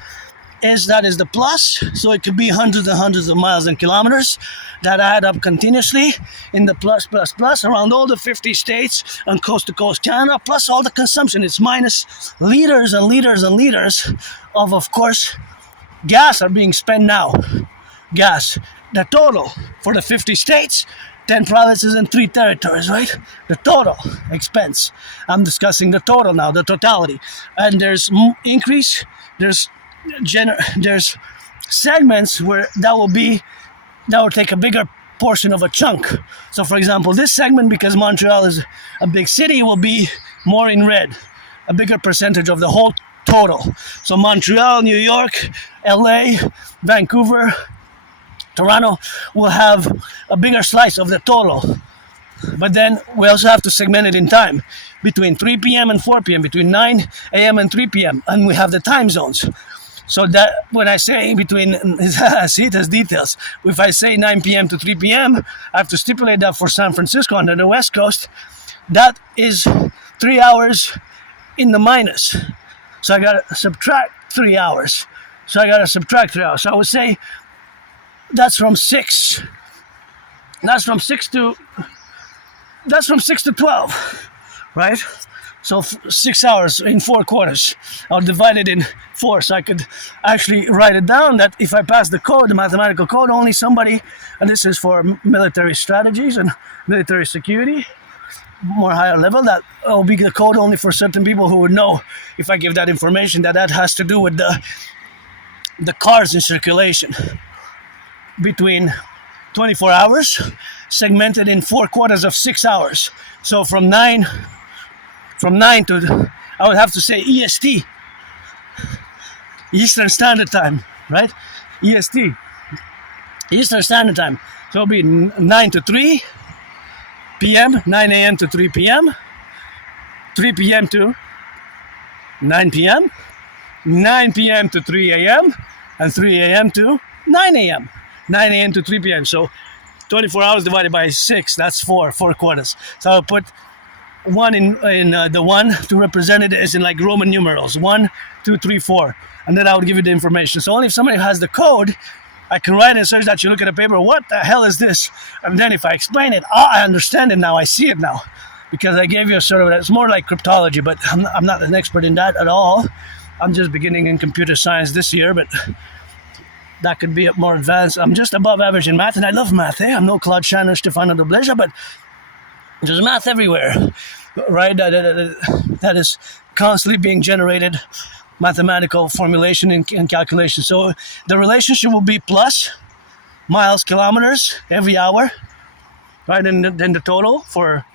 is the plus. So it could be hundreds and hundreds of miles and kilometers that add up continuously in the plus around all the 50 states and coast to coast Canada, plus all the consumption. It's minus liters and liters and liters of course gas are being spent now. Gas, the total for the 50 states, 10 provinces and 3 territories, right? The total expense. I'm discussing the total now, the totality. And there's increase, there's segments where that will take a bigger portion of a chunk. So for example, this segment, because Montreal is a big city, will be more in red, a bigger percentage of the whole total. So Montreal, New York, LA, Vancouver, Toronto will have a bigger slice of the total. But then we also have to segment it in time, between 3 p.m. and 4 p.m., between 9 a.m. and 3 p.m. And we have the time zones. So that when I say between, see it as details. If I say 9 p.m. to 3 p.m., I have to stipulate that for San Francisco under the West Coast, that is 3 hours in the minus. So I got to subtract 3 hours. So I would say that's from 6 to 12, right? So 6 hours in 4 quarters. I'll divide it in 4, so I could actually write it down that if I pass the code, the mathematical code, only somebody, and this is for military strategies and military security, more higher level, that will be the code only for certain people who would know, if I give that information, that has to do with the cars in circulation between 24 hours, segmented in 4 quarters of 6 hours. So from 9 to, I would have to say EST, Eastern Standard Time, right? EST, Eastern Standard Time. So it'll be 9 to 3 p.m., 9 a.m. to 3 p.m., 3 p.m. to 9 p.m., 9 p.m. to 3 a.m., and 3 a.m. to 9 a.m., 9 a.m. to 3 p.m. So 24 hours divided by 6, that's 4 quarters. So I'll put 1 in the 1 to represent it as in like Roman numerals, 1, 2, 3, 4. And then I would give you the information. So only if somebody has the code, I can write and search that. You look at the paper, what the hell is this? And then if I explain it, I understand it now, I see it now. Because I gave you a sort of, it's more like cryptology, but I'm not an expert in that at all. I'm just beginning in computer science this year, but that could be more advanced. I'm just above average in math, and I love math. I'm no Claude Shannon, Stefano Dobleja, but there's math everywhere, right? That is constantly being generated, mathematical formulation and calculation. So the relationship will be plus miles, kilometers every hour, right? And then the total for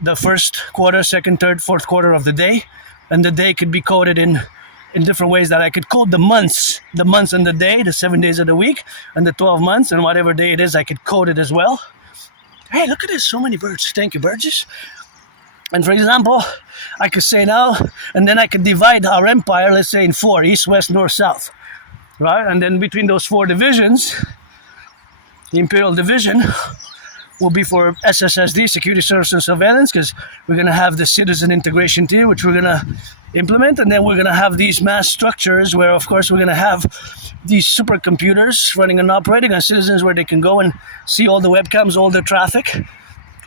the first quarter, second, third, fourth quarter of the day. And the day could be coded in different ways, that I could code the months and the day, the 7 days of the week, and the 12 months, and whatever day it is, I could code it as well. Hey, look at this, so many birds. Thank you, Burgess. And for example, I could say now, and then I could divide our empire, let's say in 4, east, west, north, south, right? And then between those 4 divisions, the Imperial Division will be for SSSD, Security, Service, and Surveillance, because we're going to have the citizen integration tier, which we're going to implement, and then we're going to have these mass structures where, of course, we're going to have these supercomputers running and operating on citizens, where they can go and see all the webcams, all the traffic,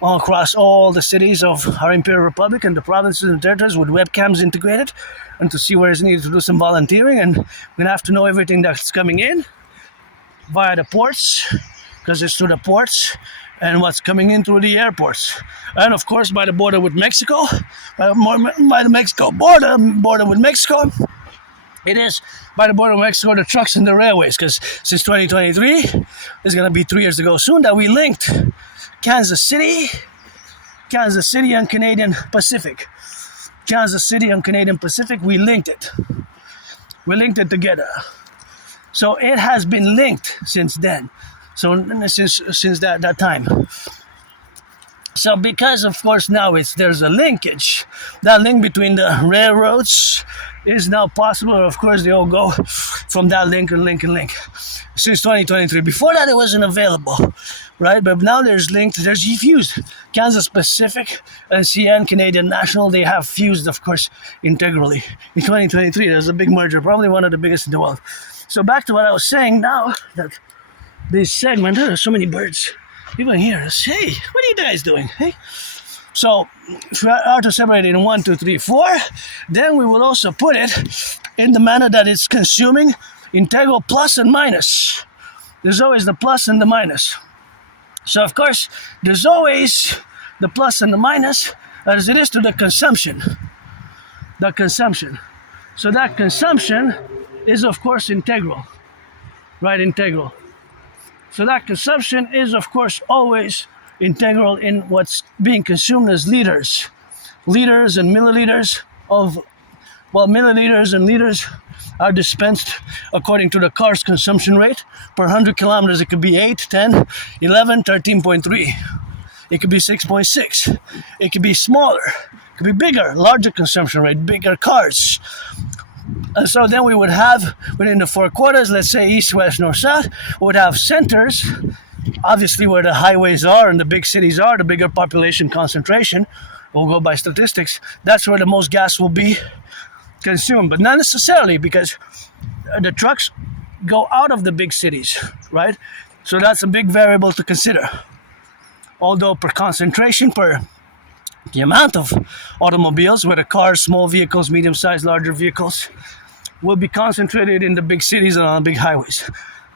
all across all the cities of our Imperial Republic and the provinces and territories with webcams integrated, and to see where it's needed to do some volunteering. And we're going to have to know everything that's coming in via the ports, because it's through the ports and what's coming in through the airports. And of course, by the border with Mexico, by the Mexico border with Mexico, it is by the border of Mexico, the trucks and the railways, because since 2023, it's going to be 3 years ago soon, that we linked Kansas City and Canadian Pacific. Kansas City and Canadian Pacific, we linked it. We linked it together. So it has been linked since then. So since that time. So because of course now there's a linkage. That link between the railroads is now possible. Of course they all go from that link and link since 2023. Before that it wasn't available, right? But now there's fused. Kansas Pacific and CN, Canadian National, they have fused, of course, integrally. In 2023 there's a big merger, probably one of the biggest in the world. So back to what I was saying now, that this segment, there's so many birds. People here, hey, what are you guys doing? Hey. So if we are to separate it in 1, 2, 3, 4, then we will also put it in the manner that it's consuming integral plus and minus. There's always the plus and the minus. So of course, there's always the plus and the minus as it is to the consumption. The consumption. So that consumption is of course integral. Right, integral. So that consumption is of course always integral in what's being consumed as liters. Liters and milliliters milliliters and liters are dispensed according to the car's consumption rate. Per 100 kilometers, it could be 8, 10, 11, 13.3. It could be 6.6. It could be smaller. It could be bigger, larger consumption rate, bigger cars. And so then we would have, within the 4 quarters, let's say east, west, north, south, we would have centers, obviously where the highways are and the big cities are, the bigger population concentration, we'll go by statistics, that's where the most gas will be consumed. But not necessarily, because the trucks go out of the big cities, right? So that's a big variable to consider. Although per concentration, per the amount of automobiles, whether cars, small vehicles, medium-sized, larger vehicles, will be concentrated in the big cities and on big highways.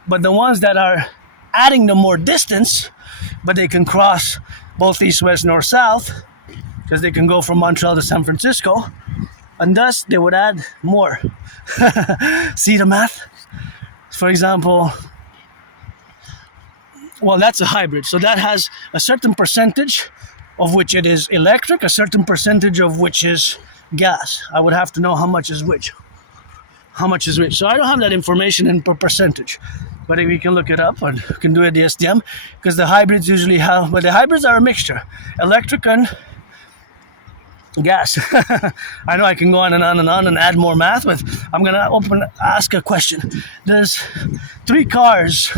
But the ones that are adding the more distance, but they can cross both east, west, north, south, because they can go from Montreal to San Francisco, and thus they would add more. See the math? For example, well, that's a hybrid. So that has a certain percentage of which it is electric, a certain percentage of which is gas. I would have to know how much is which. How much is which. So I don't have that information in per percentage. But we can look it up and we can do it the SDM, because the hybrids usually have, but the hybrids are a mixture. Electric and gas. I know I can go on and on and on and add more math, but I'm going to ask a question. There's 3 cars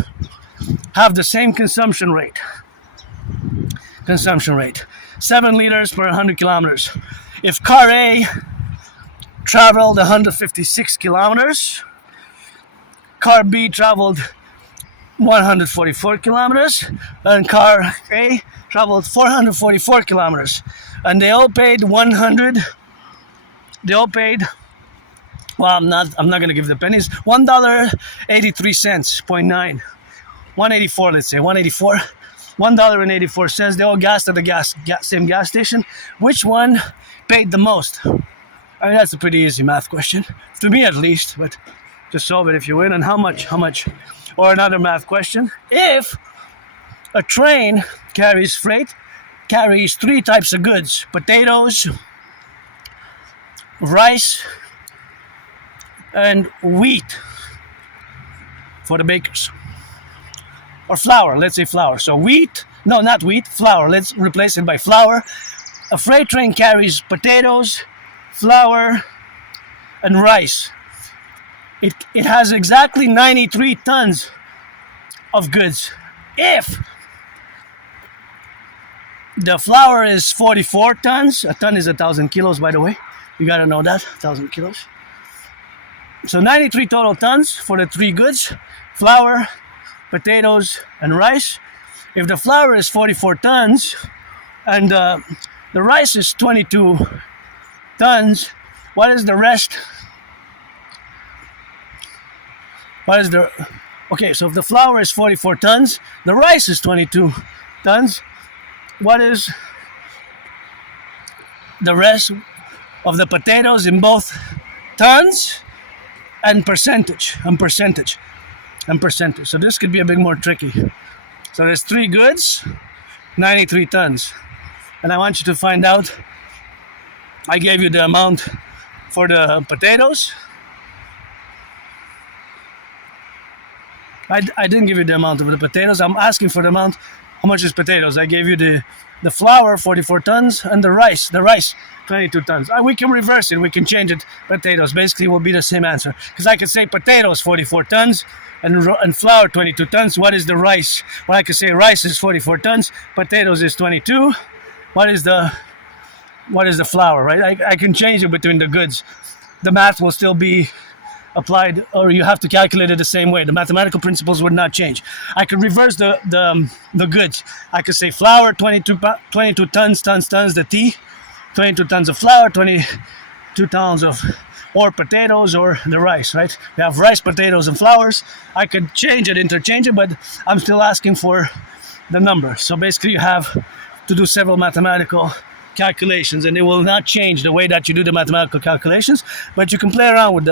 have the same consumption rate. 7 liters per 100 kilometers. If car A traveled 156 kilometers, car B traveled 144 kilometers, and car A traveled 444 kilometers. And they all paid well, I'm not going to give the pennies, $1.83, 0.9. 184, let's say, 184. $1.84. They all gassed at the same gas station. Which one paid the most? I mean, that's a pretty easy math question, to me at least, but just solve it if you win. And how much? Or another math question. If a train carries 3 types of goods: potatoes, rice, and wheat for the bakers. Or flour, let's say flour. So not wheat, flour. Let's replace it by flour. A freight train carries potatoes, flour, and rice. It has exactly 93 tons of goods. If the flour is 44 tons, a ton is 1,000 kilos, by the way. You gotta know that, 1,000 kilos. So 93 total tons for the 3 goods: flour, potatoes, and rice. If the flour is 44 tons and the rice is 22 tons, what is the rest? Okay, so if the flour is 44 tons, the rice is 22 tons. What is the rest of the potatoes in both tons and percentage? So this could be a bit more tricky. So there's 3 goods, 93 tons. And I want you to find out, I gave you the amount for the potatoes. I didn't give you the amount of the potatoes. I'm asking for the amount. How much is potatoes? I gave you the flour, 44 tons, and the rice, 22 tons. We can reverse it. We can change it. Potatoes basically will be the same answer. Because I could say potatoes, 44 tons, and flour, 22 tons. What is the rice? Well, I could say rice is 44 tons. Potatoes is 22. What is the flour, right? I can change it between the goods. The math will still be applied, or you have to calculate it the same way. The mathematical principles would not change. I could reverse the goods. I could say flour, 22 tons, the T, 22 tons of flour, 22 tons of or potatoes, or the rice, right? We have rice, potatoes, and flours. I could change it, interchange it, but I'm still asking for the number. So basically you have to do several mathematical calculations, and it will not change the way that you do the mathematical calculations, but you can play around with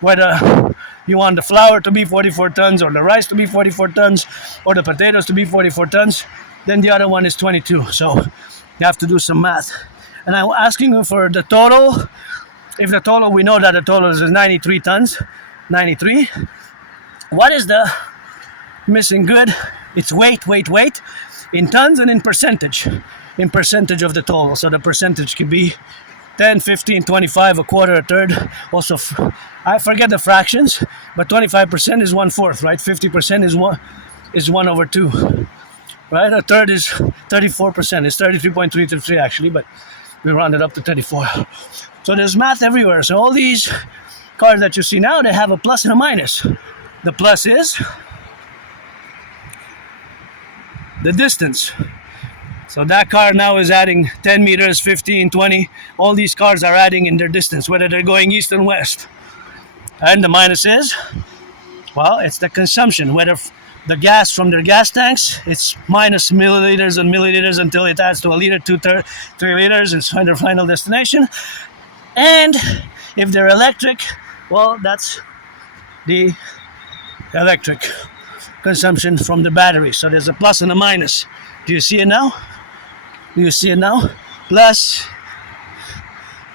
whether you want the flour to be 44 tons, or the rice to be 44 tons, or the potatoes to be 44 tons. Then the other one is 22. So you have to do some math. And I'm asking you for the total. If the total, we know that the total is 93 tons, 93. What is the missing good? It's weight, in tons and in percentage of the total. So the percentage could be 10, 15, 25, a quarter, a third. Also, I forget the fractions, but 25% is 1/4, right? 50% is 1/2, right? A third is 34%. It's 33.333 actually, but we rounded up to 34. So there's math everywhere. So all these cards that you see now, they have a plus and a minus. The plus is the distance. So that car now is adding 10 meters, 15, 20. All these cars are adding in their distance, whether they're going east and west. And the minus is, well, it's the consumption. Whether the gas from their gas tanks, it's minus milliliters and milliliters until it adds to a liter, 2, 3 liters. It's their final destination. And if they're electric, well, that's the electric consumption from the battery. So there's a plus and a minus. Do you see it now? Plus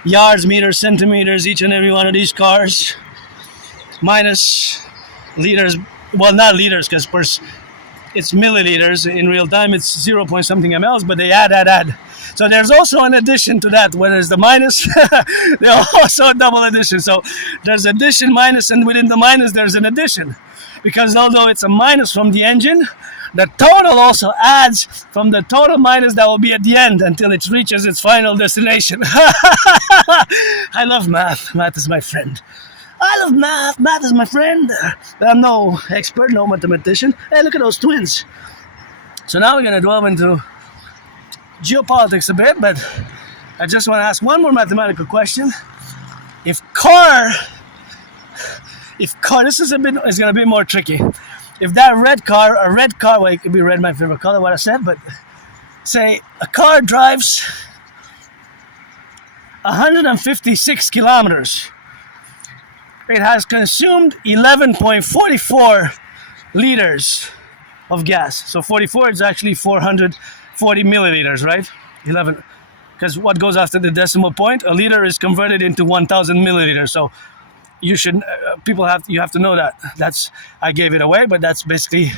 yards, meters, centimeters, each and every one of these cars. Minus liters, well, not liters, because it's milliliters. In real time, it's 0 point something mLs, but they add. So there's also an addition to that. When there's the minus, there's also a double addition. So there's addition, minus, and within the minus, there's an addition. Because although it's a minus from the engine, the total also adds from the total minus that will be at the end until it reaches its final destination. I love math. Math is my friend. I love math. Math is my friend. I'm no expert, no mathematician. Hey, look at those twins. So now we're going to delve into geopolitics a bit, but I just want to ask one more mathematical question. If car, this is going to be more tricky. If that a red car, well, it could be red, my favorite color, what I said, but say a car drives 156 kilometers. It has consumed 11.44 liters of gas. So 44 is actually 440 milliliters, right? 11, because what goes after the decimal point, a liter is converted into 1,000 milliliters. So you should, you have to know that. I gave it away, but that's basically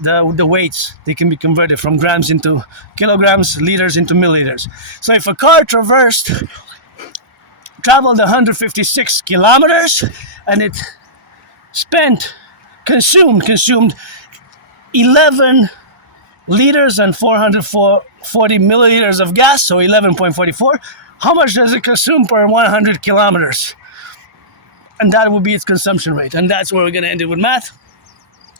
the weights. They can be converted from grams into kilograms, liters into milliliters. So if a car traveled 156 kilometers and it consumed 11 liters and 440 milliliters of gas, so 11.44, how much does it consume per 100 kilometers? And that will be its consumption rate. And that's where we're going to end it with math.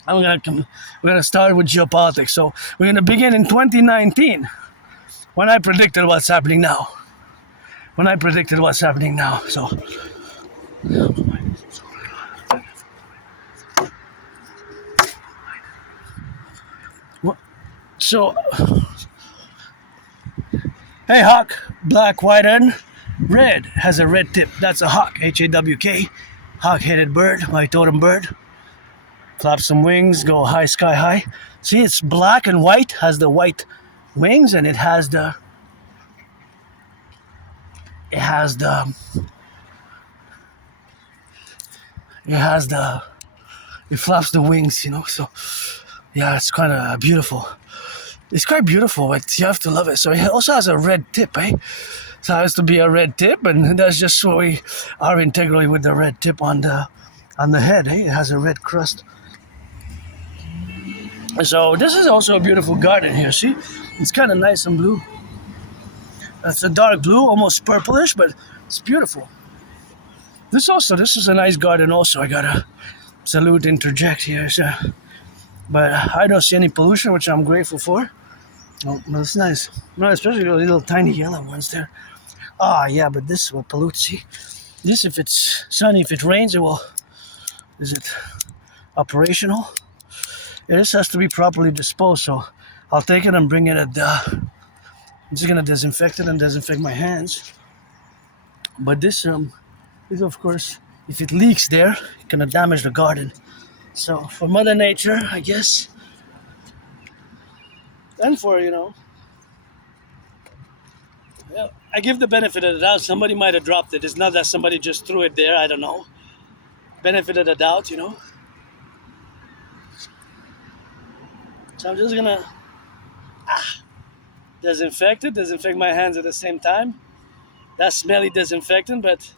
And we're going to start with geopolitics. So we're going to begin in 2019 when I predicted what's happening now. So So, hey hawk, black, white, and red has a red tip. That's a hawk, H-A-W-K. Hawk-headed bird, my totem bird. Flap some wings, go high, sky high. See, it's black and white, has the white wings, and it has the it has the it flaps the wings, you know. So yeah, it's kind of beautiful. It's quite beautiful, but you have to love it. So it also has a red tip, eh? So it has to be a red tip, and that's just what we are integrally with the red tip on the head, eh? It has a red crust. So this is also a beautiful garden here. See, it's kind of nice and blue. That's a dark blue, almost purplish, but it's beautiful. This is a nice garden. Also, I gotta salute, interject here. So, but I don't see any pollution, which I'm grateful for. Oh, no, it's nice. No, especially the little tiny yellow ones there. Ah, yeah, but this will pollute. See, this if it's sunny, if it rains, it will. Is it operational? Yeah, this has to be properly disposed. So I'll take it and bring it at the. I'm just gonna disinfect it and disinfect my hands. But this is of course, if it leaks there, it's gonna damage the garden. So for Mother Nature, I guess. And for, yeah, I give the benefit of the doubt. Somebody might have dropped it. It's not that somebody just threw it there. I don't know. Benefit of the doubt, So I'm just gonna disinfect my hands at the same time. That's smelly disinfectant, but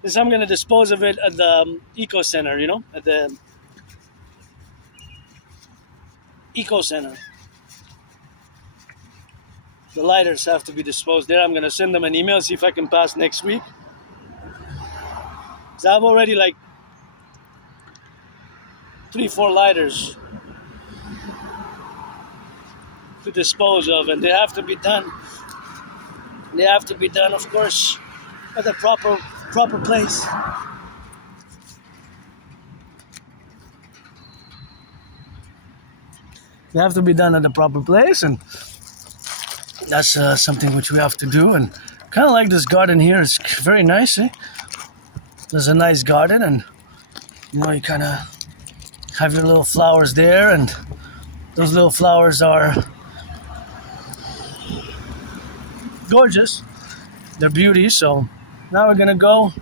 this I'm gonna dispose of it at the eco center, at the eco center. The lighters have to be disposed there. I'm gonna send them an email, see if I can pass next week. So I have already like 3-4 lighters to dispose of, and they have to be done. They have to be done, of course, at the proper place. They have to be done at the proper place, and that's something which we have to do. And kind of like this garden here. It's very nice, eh? There's a nice garden, and you kind of have your little flowers there, and those little flowers are gorgeous. They're beauties. So now we're gonna go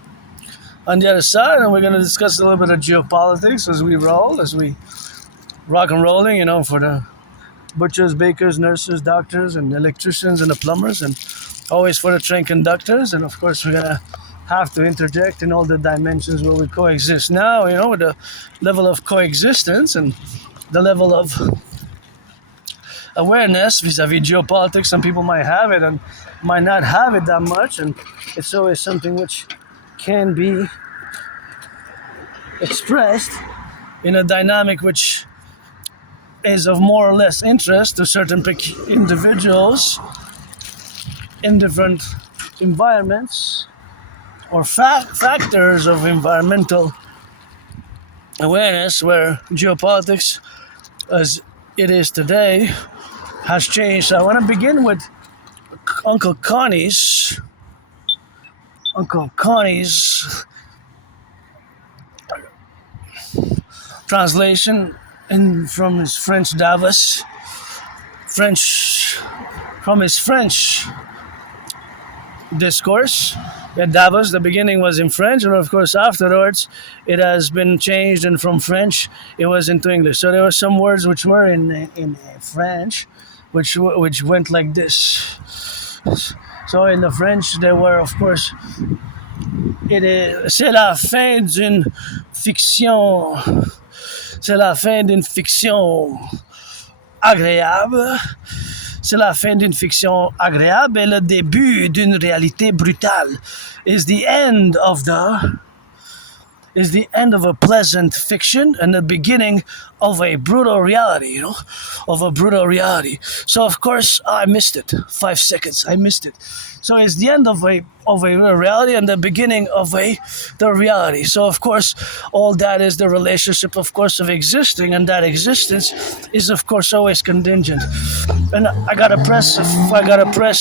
on the other side, and we're gonna discuss a little bit of geopolitics as we rock and rolling, for the butchers, bakers, nurses, doctors, and electricians, and the plumbers, and always for the train conductors. And of course, we're gonna have to interject in all the dimensions where we coexist now, with the level of coexistence and the level of awareness vis-a-vis geopolitics. Some people might have it and might not have it that much, and it's always something which can be expressed in a dynamic which is of more or less interest to certain individuals in different environments or factors of environmental awareness, where geopolitics, as it is today, has changed. So I want to begin with Uncle Connie's translation from his French Davos, from his French discourse. At Davos, the beginning was in French, and of course afterwards it has been changed, and from French it was into English. So there were some words which were in French, which went like this. So in the French there were, of course, c'est la fin d'une fiction. C'est la fin d'une fiction agréable. C'est la fin d'une fiction agréable et le début d'une réalité brutale. Is the end of a pleasant fiction and the beginning of a brutal reality, of a brutal reality. So of course I missed it. 5 seconds, I missed it. So it's the end of a reality and the beginning of the reality. So of course all that is the relationship, of course, of existing, and that existence is of course always contingent. And I gotta press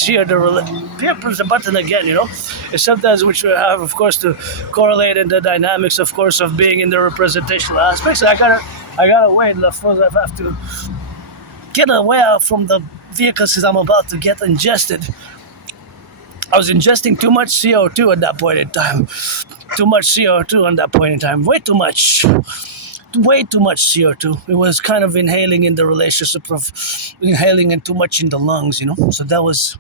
here here, press the button again. It's sometimes which we have, of course, to correlate in the dynamics, of course, of being in the representational aspects. I gotta wait. Of course, I have to get away from the vehicles because I'm about to get ingested. I was ingesting too much CO2 at that point in time. Too much CO2 at that point in time. Way too much CO2. It was kind of inhaling in the relationship of inhaling and too much in the lungs, So that was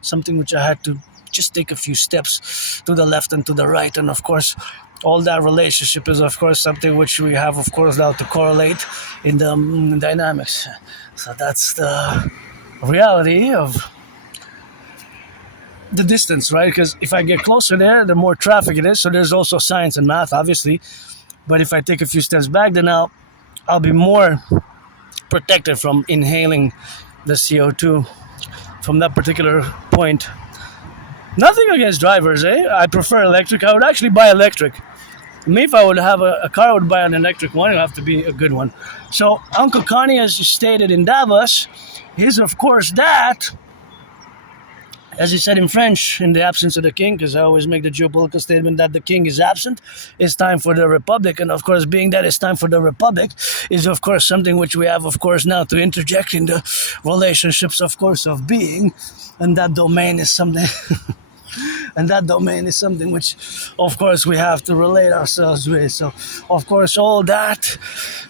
something which I had to just take a few steps to the left and to the right. And of course, all that relationship is, of course, something which we have, of course, now to correlate in the dynamics. So that's the reality of the distance, right? Because if I get closer there, the more traffic it is. So there's also science and math, obviously. But if I take a few steps back, then I'll be more protected from inhaling the CO2 from that particular point. Nothing against drivers, I prefer electric. I would actually buy electric. Me, if I would have a car, I would buy an electric one. It would have to be a good one. So Uncle Connie, as stated in Davos, is of course that, as he said in French, in the absence of the king, because I always make the geopolitical statement that the king is absent, it's time for the republic. And of course, being that it's time for the republic is of course something which we have, of course, now to interject in the relationships, of course, of being. And that domain is something... And that domain is something which, of course, we have to relate ourselves with. So, of course, all that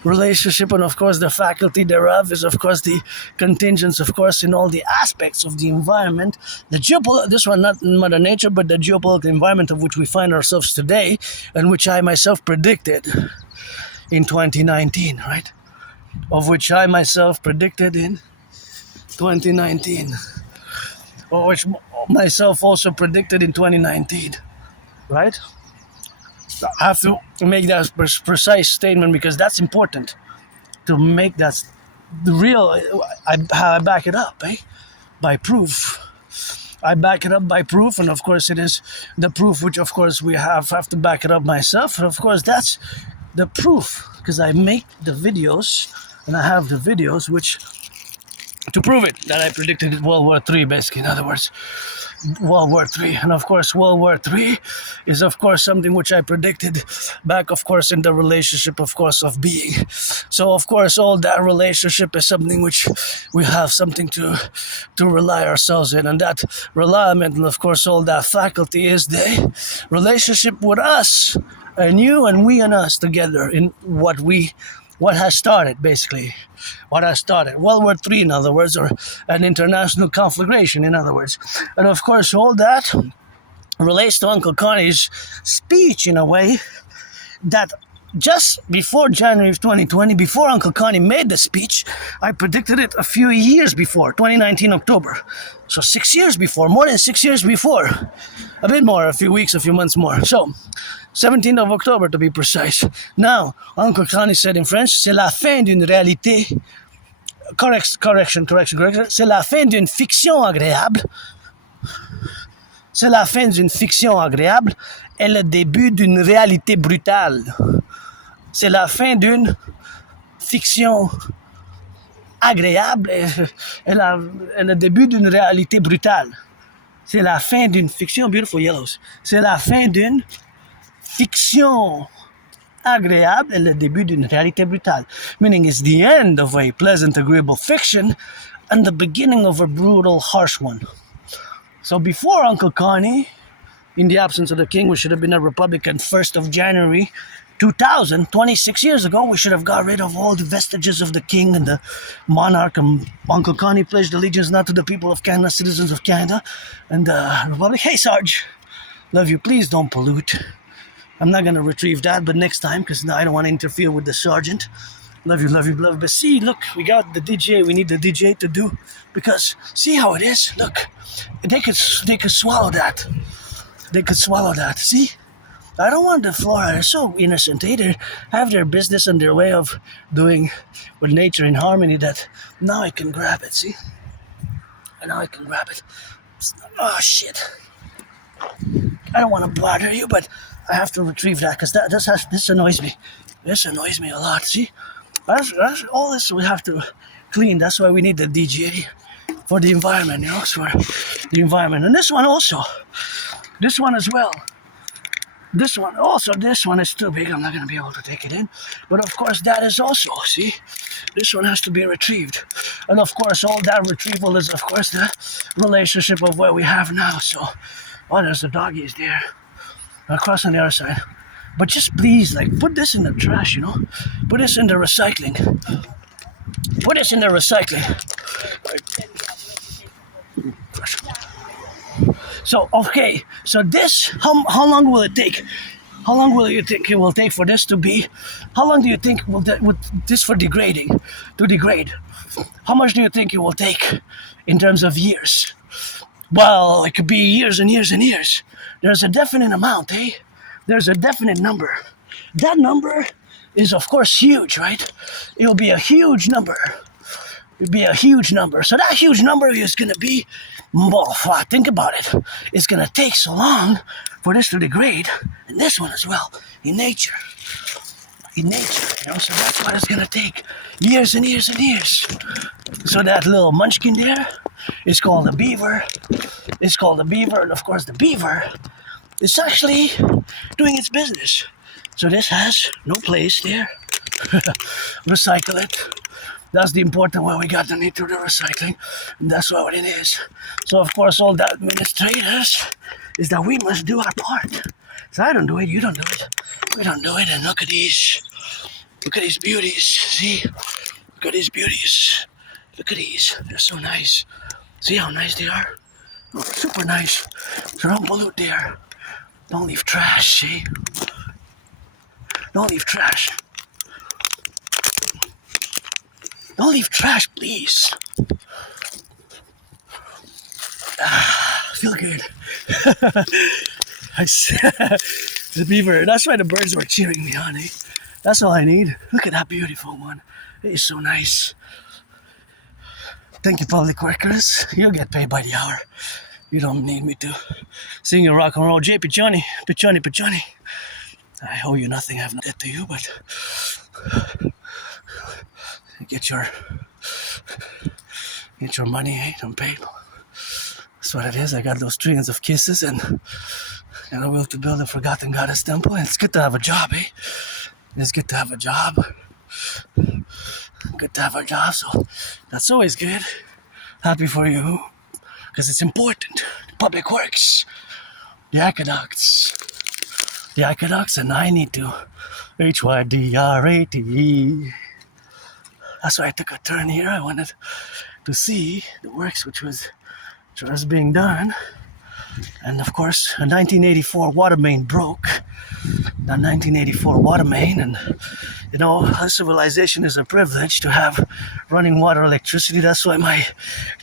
relationship and, of course, the faculty thereof is, of course, the contingents, of course, in all the aspects of the environment. This one, not Mother Nature, but the geopolitical environment of which we find ourselves today, and which I myself predicted in 2019, right? Of which I myself predicted in 2019. Or which myself also predicted in 2019, right? I have to make that precise statement because that's important to make that the real. I back it up, by proof. I back it up by proof, and of course it is the proof which, of course, we have to back it up myself, and of course that's the proof because I make the videos and I have the videos which. To prove it, that I predicted World War III, basically, in other words, World War III. And of course, World War III is, of course, something which I predicted back, of course, in the relationship, of course, of being. So, of course, all that relationship is something which we have something to rely ourselves in. And that reliance, and of course, all that faculty is the relationship with us, and you and we and us together in what has started, basically. What has started. World War III, in other words, or an international conflagration, in other words. And of course, all that relates to Uncle Connie's speech in a way that just before January of 2020, before Uncle Connie made the speech, I predicted it a few years before, 2019 October. So 6 years before, more than 6 years before. A bit more, a few weeks, a few months more. So, 17th of October to be precise. Now, Uncle Connie said in French, c'est la fin d'une réalité. Correction. C'est la fin d'une fiction agréable. C'est la fin d'une fiction agréable et le début d'une réalité brutale. C'est la fin d'une fiction agréable et le début d'une réalité brutale. C'est la fin d'une fiction, beautiful yellows. C'est la fin d'une fiction agréable et le début d'une réalité brutale. Meaning it's the end of a pleasant, agreeable fiction and the beginning of a brutal, harsh one. So before Uncle Connie, in the absence of the king, we should have been a Republican 1st of January 2000, 26 years ago, we should have got rid of all the vestiges of the king and the monarch. And Uncle Connie pledged allegiance not to the people of Canada, citizens of Canada, and the Republic. Hey, Sarge, love you. Please don't pollute. I'm not going to retrieve that, but next time, because I don't want to interfere with the sergeant. Love you, love. But see, look, we got the DJ. We need the DJ to do, because see how it is? Look, they could swallow that. They could swallow that. See? I don't want the flora. They're so innocent. They have their business and their way of doing with nature in harmony that now I can grab it, see? And now I can grab it. Oh, shit. I don't want to bother you, but I have to retrieve that because this annoys me. This annoys me a lot, see? That's all this we have to clean. That's why we need the DGA for the environment, it's for the environment. And this one also. This one as well. This one is too big. I'm not going to be able to take it in. But of course, that is also, see? This one has to be retrieved. And of course, all that retrieval is, of course, the relationship of what we have now. So, there's the doggies there. Across on the other side. But just please, put this in the trash, Put this in the recycling. Put this in the recycling. So, okay. So this, how long will it take? How long will you think it will take for this to be? How long do you think will this for degrading? To degrade? How much do you think it will take in terms of years? Well, it could be years and years and years. There's a definite amount, eh? There's a definite number. That number is, of course, huge, right? It'll be a huge number. It'll be a huge number. So that huge number is going to be, well, think about it. It's going to take so long for this to degrade, and this one as well, in nature. In nature, so that's what it's going to take. Years and years and years. So that little munchkin there is called a beaver. It's called a beaver, and of course the beaver is actually doing its business. So this has no place there. Recycle it. That's the important one we got to need to do recycling. And that's what it is. So of course all the administrators is that we must do our part. So I don't do it, you don't do it. We don't do it, and look at these. Look at these beauties, see? Look at these beauties. Look at these, they're so nice. See how nice they are? Oh, super nice. So don't pollute there. Don't leave trash, see? Don't leave trash. Don't leave trash, please. Feel good. The beaver, that's why the birds were cheering me on, eh? That's all I need. Look at that beautiful one. It is so nice. Thank you, public workers. You'll get paid by the hour. You don't need me to sing your rock and roll. J. Pichoni. I owe you nothing. I have no debt to you, but get your money, eh? Don't pay. That's what it is. I got those trillions of kisses and a will to build a forgotten goddess temple. And it's good to have a job, eh? It's good to have a job. Good to have a job, so that's always good. Happy for you, because it's important. Public works, the aqueducts, and I need to HYDRATE. That's why I took a turn here. I wanted to see the works which was being done. And of course, a 1984 water main broke. That 1984 water main, and our civilization is a privilege to have running water electricity. That's why my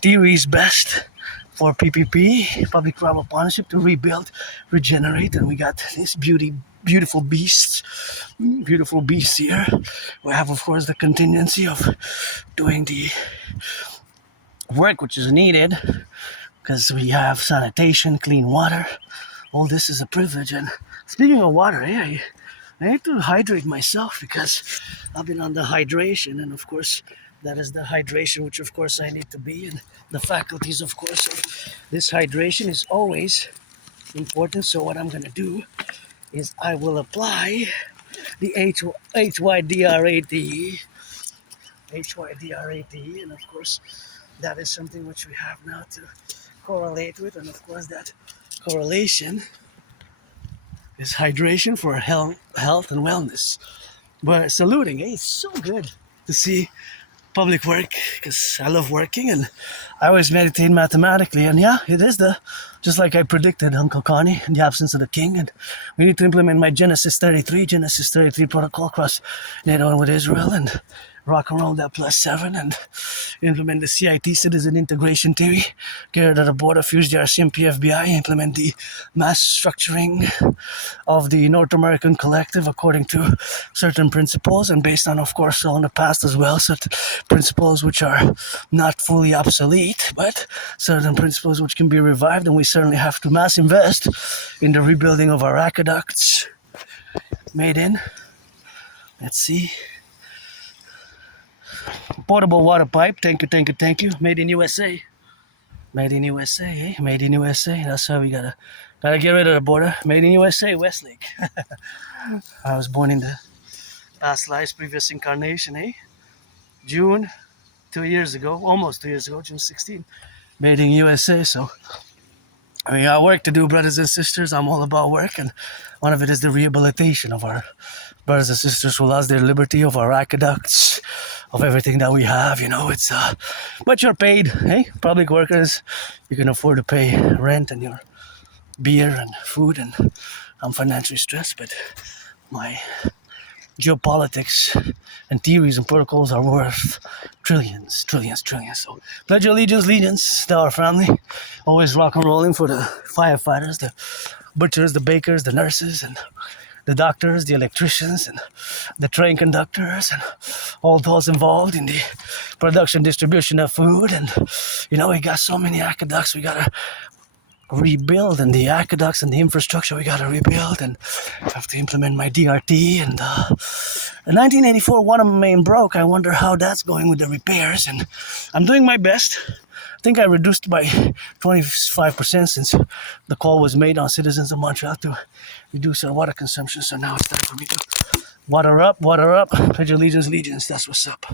theory is best for PPP, public-private partnership, to rebuild, regenerate, and we got these beautiful beasts here. We have, of course, the contingency of doing the work which is needed, because we have sanitation, clean water. All this is a privilege. And speaking of water, I need to hydrate myself, because I've been on the hydration, and of course that is the hydration which of course I need to be, and the faculties of course of this hydration is always important. So what I'm going to do is I will apply the HYDRATE, and of course that is something which we have now to correlate with, and of course that correlation is hydration for health and wellness. But saluting, it's so good to see public work, because I love working and I always meditate mathematically. And yeah, it is just like I predicted, Uncle Connie, in the absence of the king. And we need to implement my Genesis 33 protocol across NATO and with Israel, and rock and roll that +7 and implement the CIT citizen integration theory, carry to the board of use the RCMP FBI, implement the mass structuring of the North American collective according to certain principles and based on, of course, on the past as well, certain principles which are not fully obsolete, but certain principles which can be revived, and we certainly have to mass invest in the rebuilding of our aqueducts made in, let's see, potable water pipe, thank you, made in USA. Made in USA, eh? Made in USA. That's why we gotta get rid of the border. Made in USA, Westlake. I was born in the past lives, previous incarnation, eh? June, 2 years ago, almost 2 years ago, June 16. Made in USA, so I mean, got work to do, brothers and sisters. I'm all about work, and one of it is the rehabilitation of our brothers and sisters who lost their liberty, of our aqueducts, of everything that we have. You know, it's but you're paid, hey? Public workers, you can afford to pay rent and your beer and food, and I'm financially stressed, but my geopolitics and theories and protocols are worth trillions. So pledge your allegiance to our family. Always rock and rolling for the firefighters, the butchers, the bakers, the nurses, and the doctors, the electricians, and the train conductors, and all those involved in the production, distribution of food. And you know, we got so many aqueducts we gotta rebuild, and the aqueducts and the infrastructure we gotta rebuild, and I have to implement my DRT. And in 1984 one of my main broke. I wonder how that's going with the repairs, and I'm doing my best. I think I reduced by 25% since the call was made on citizens of Montreal to reduce our water consumption, so now it's time for me to water up, pledge allegiance, that's what's up.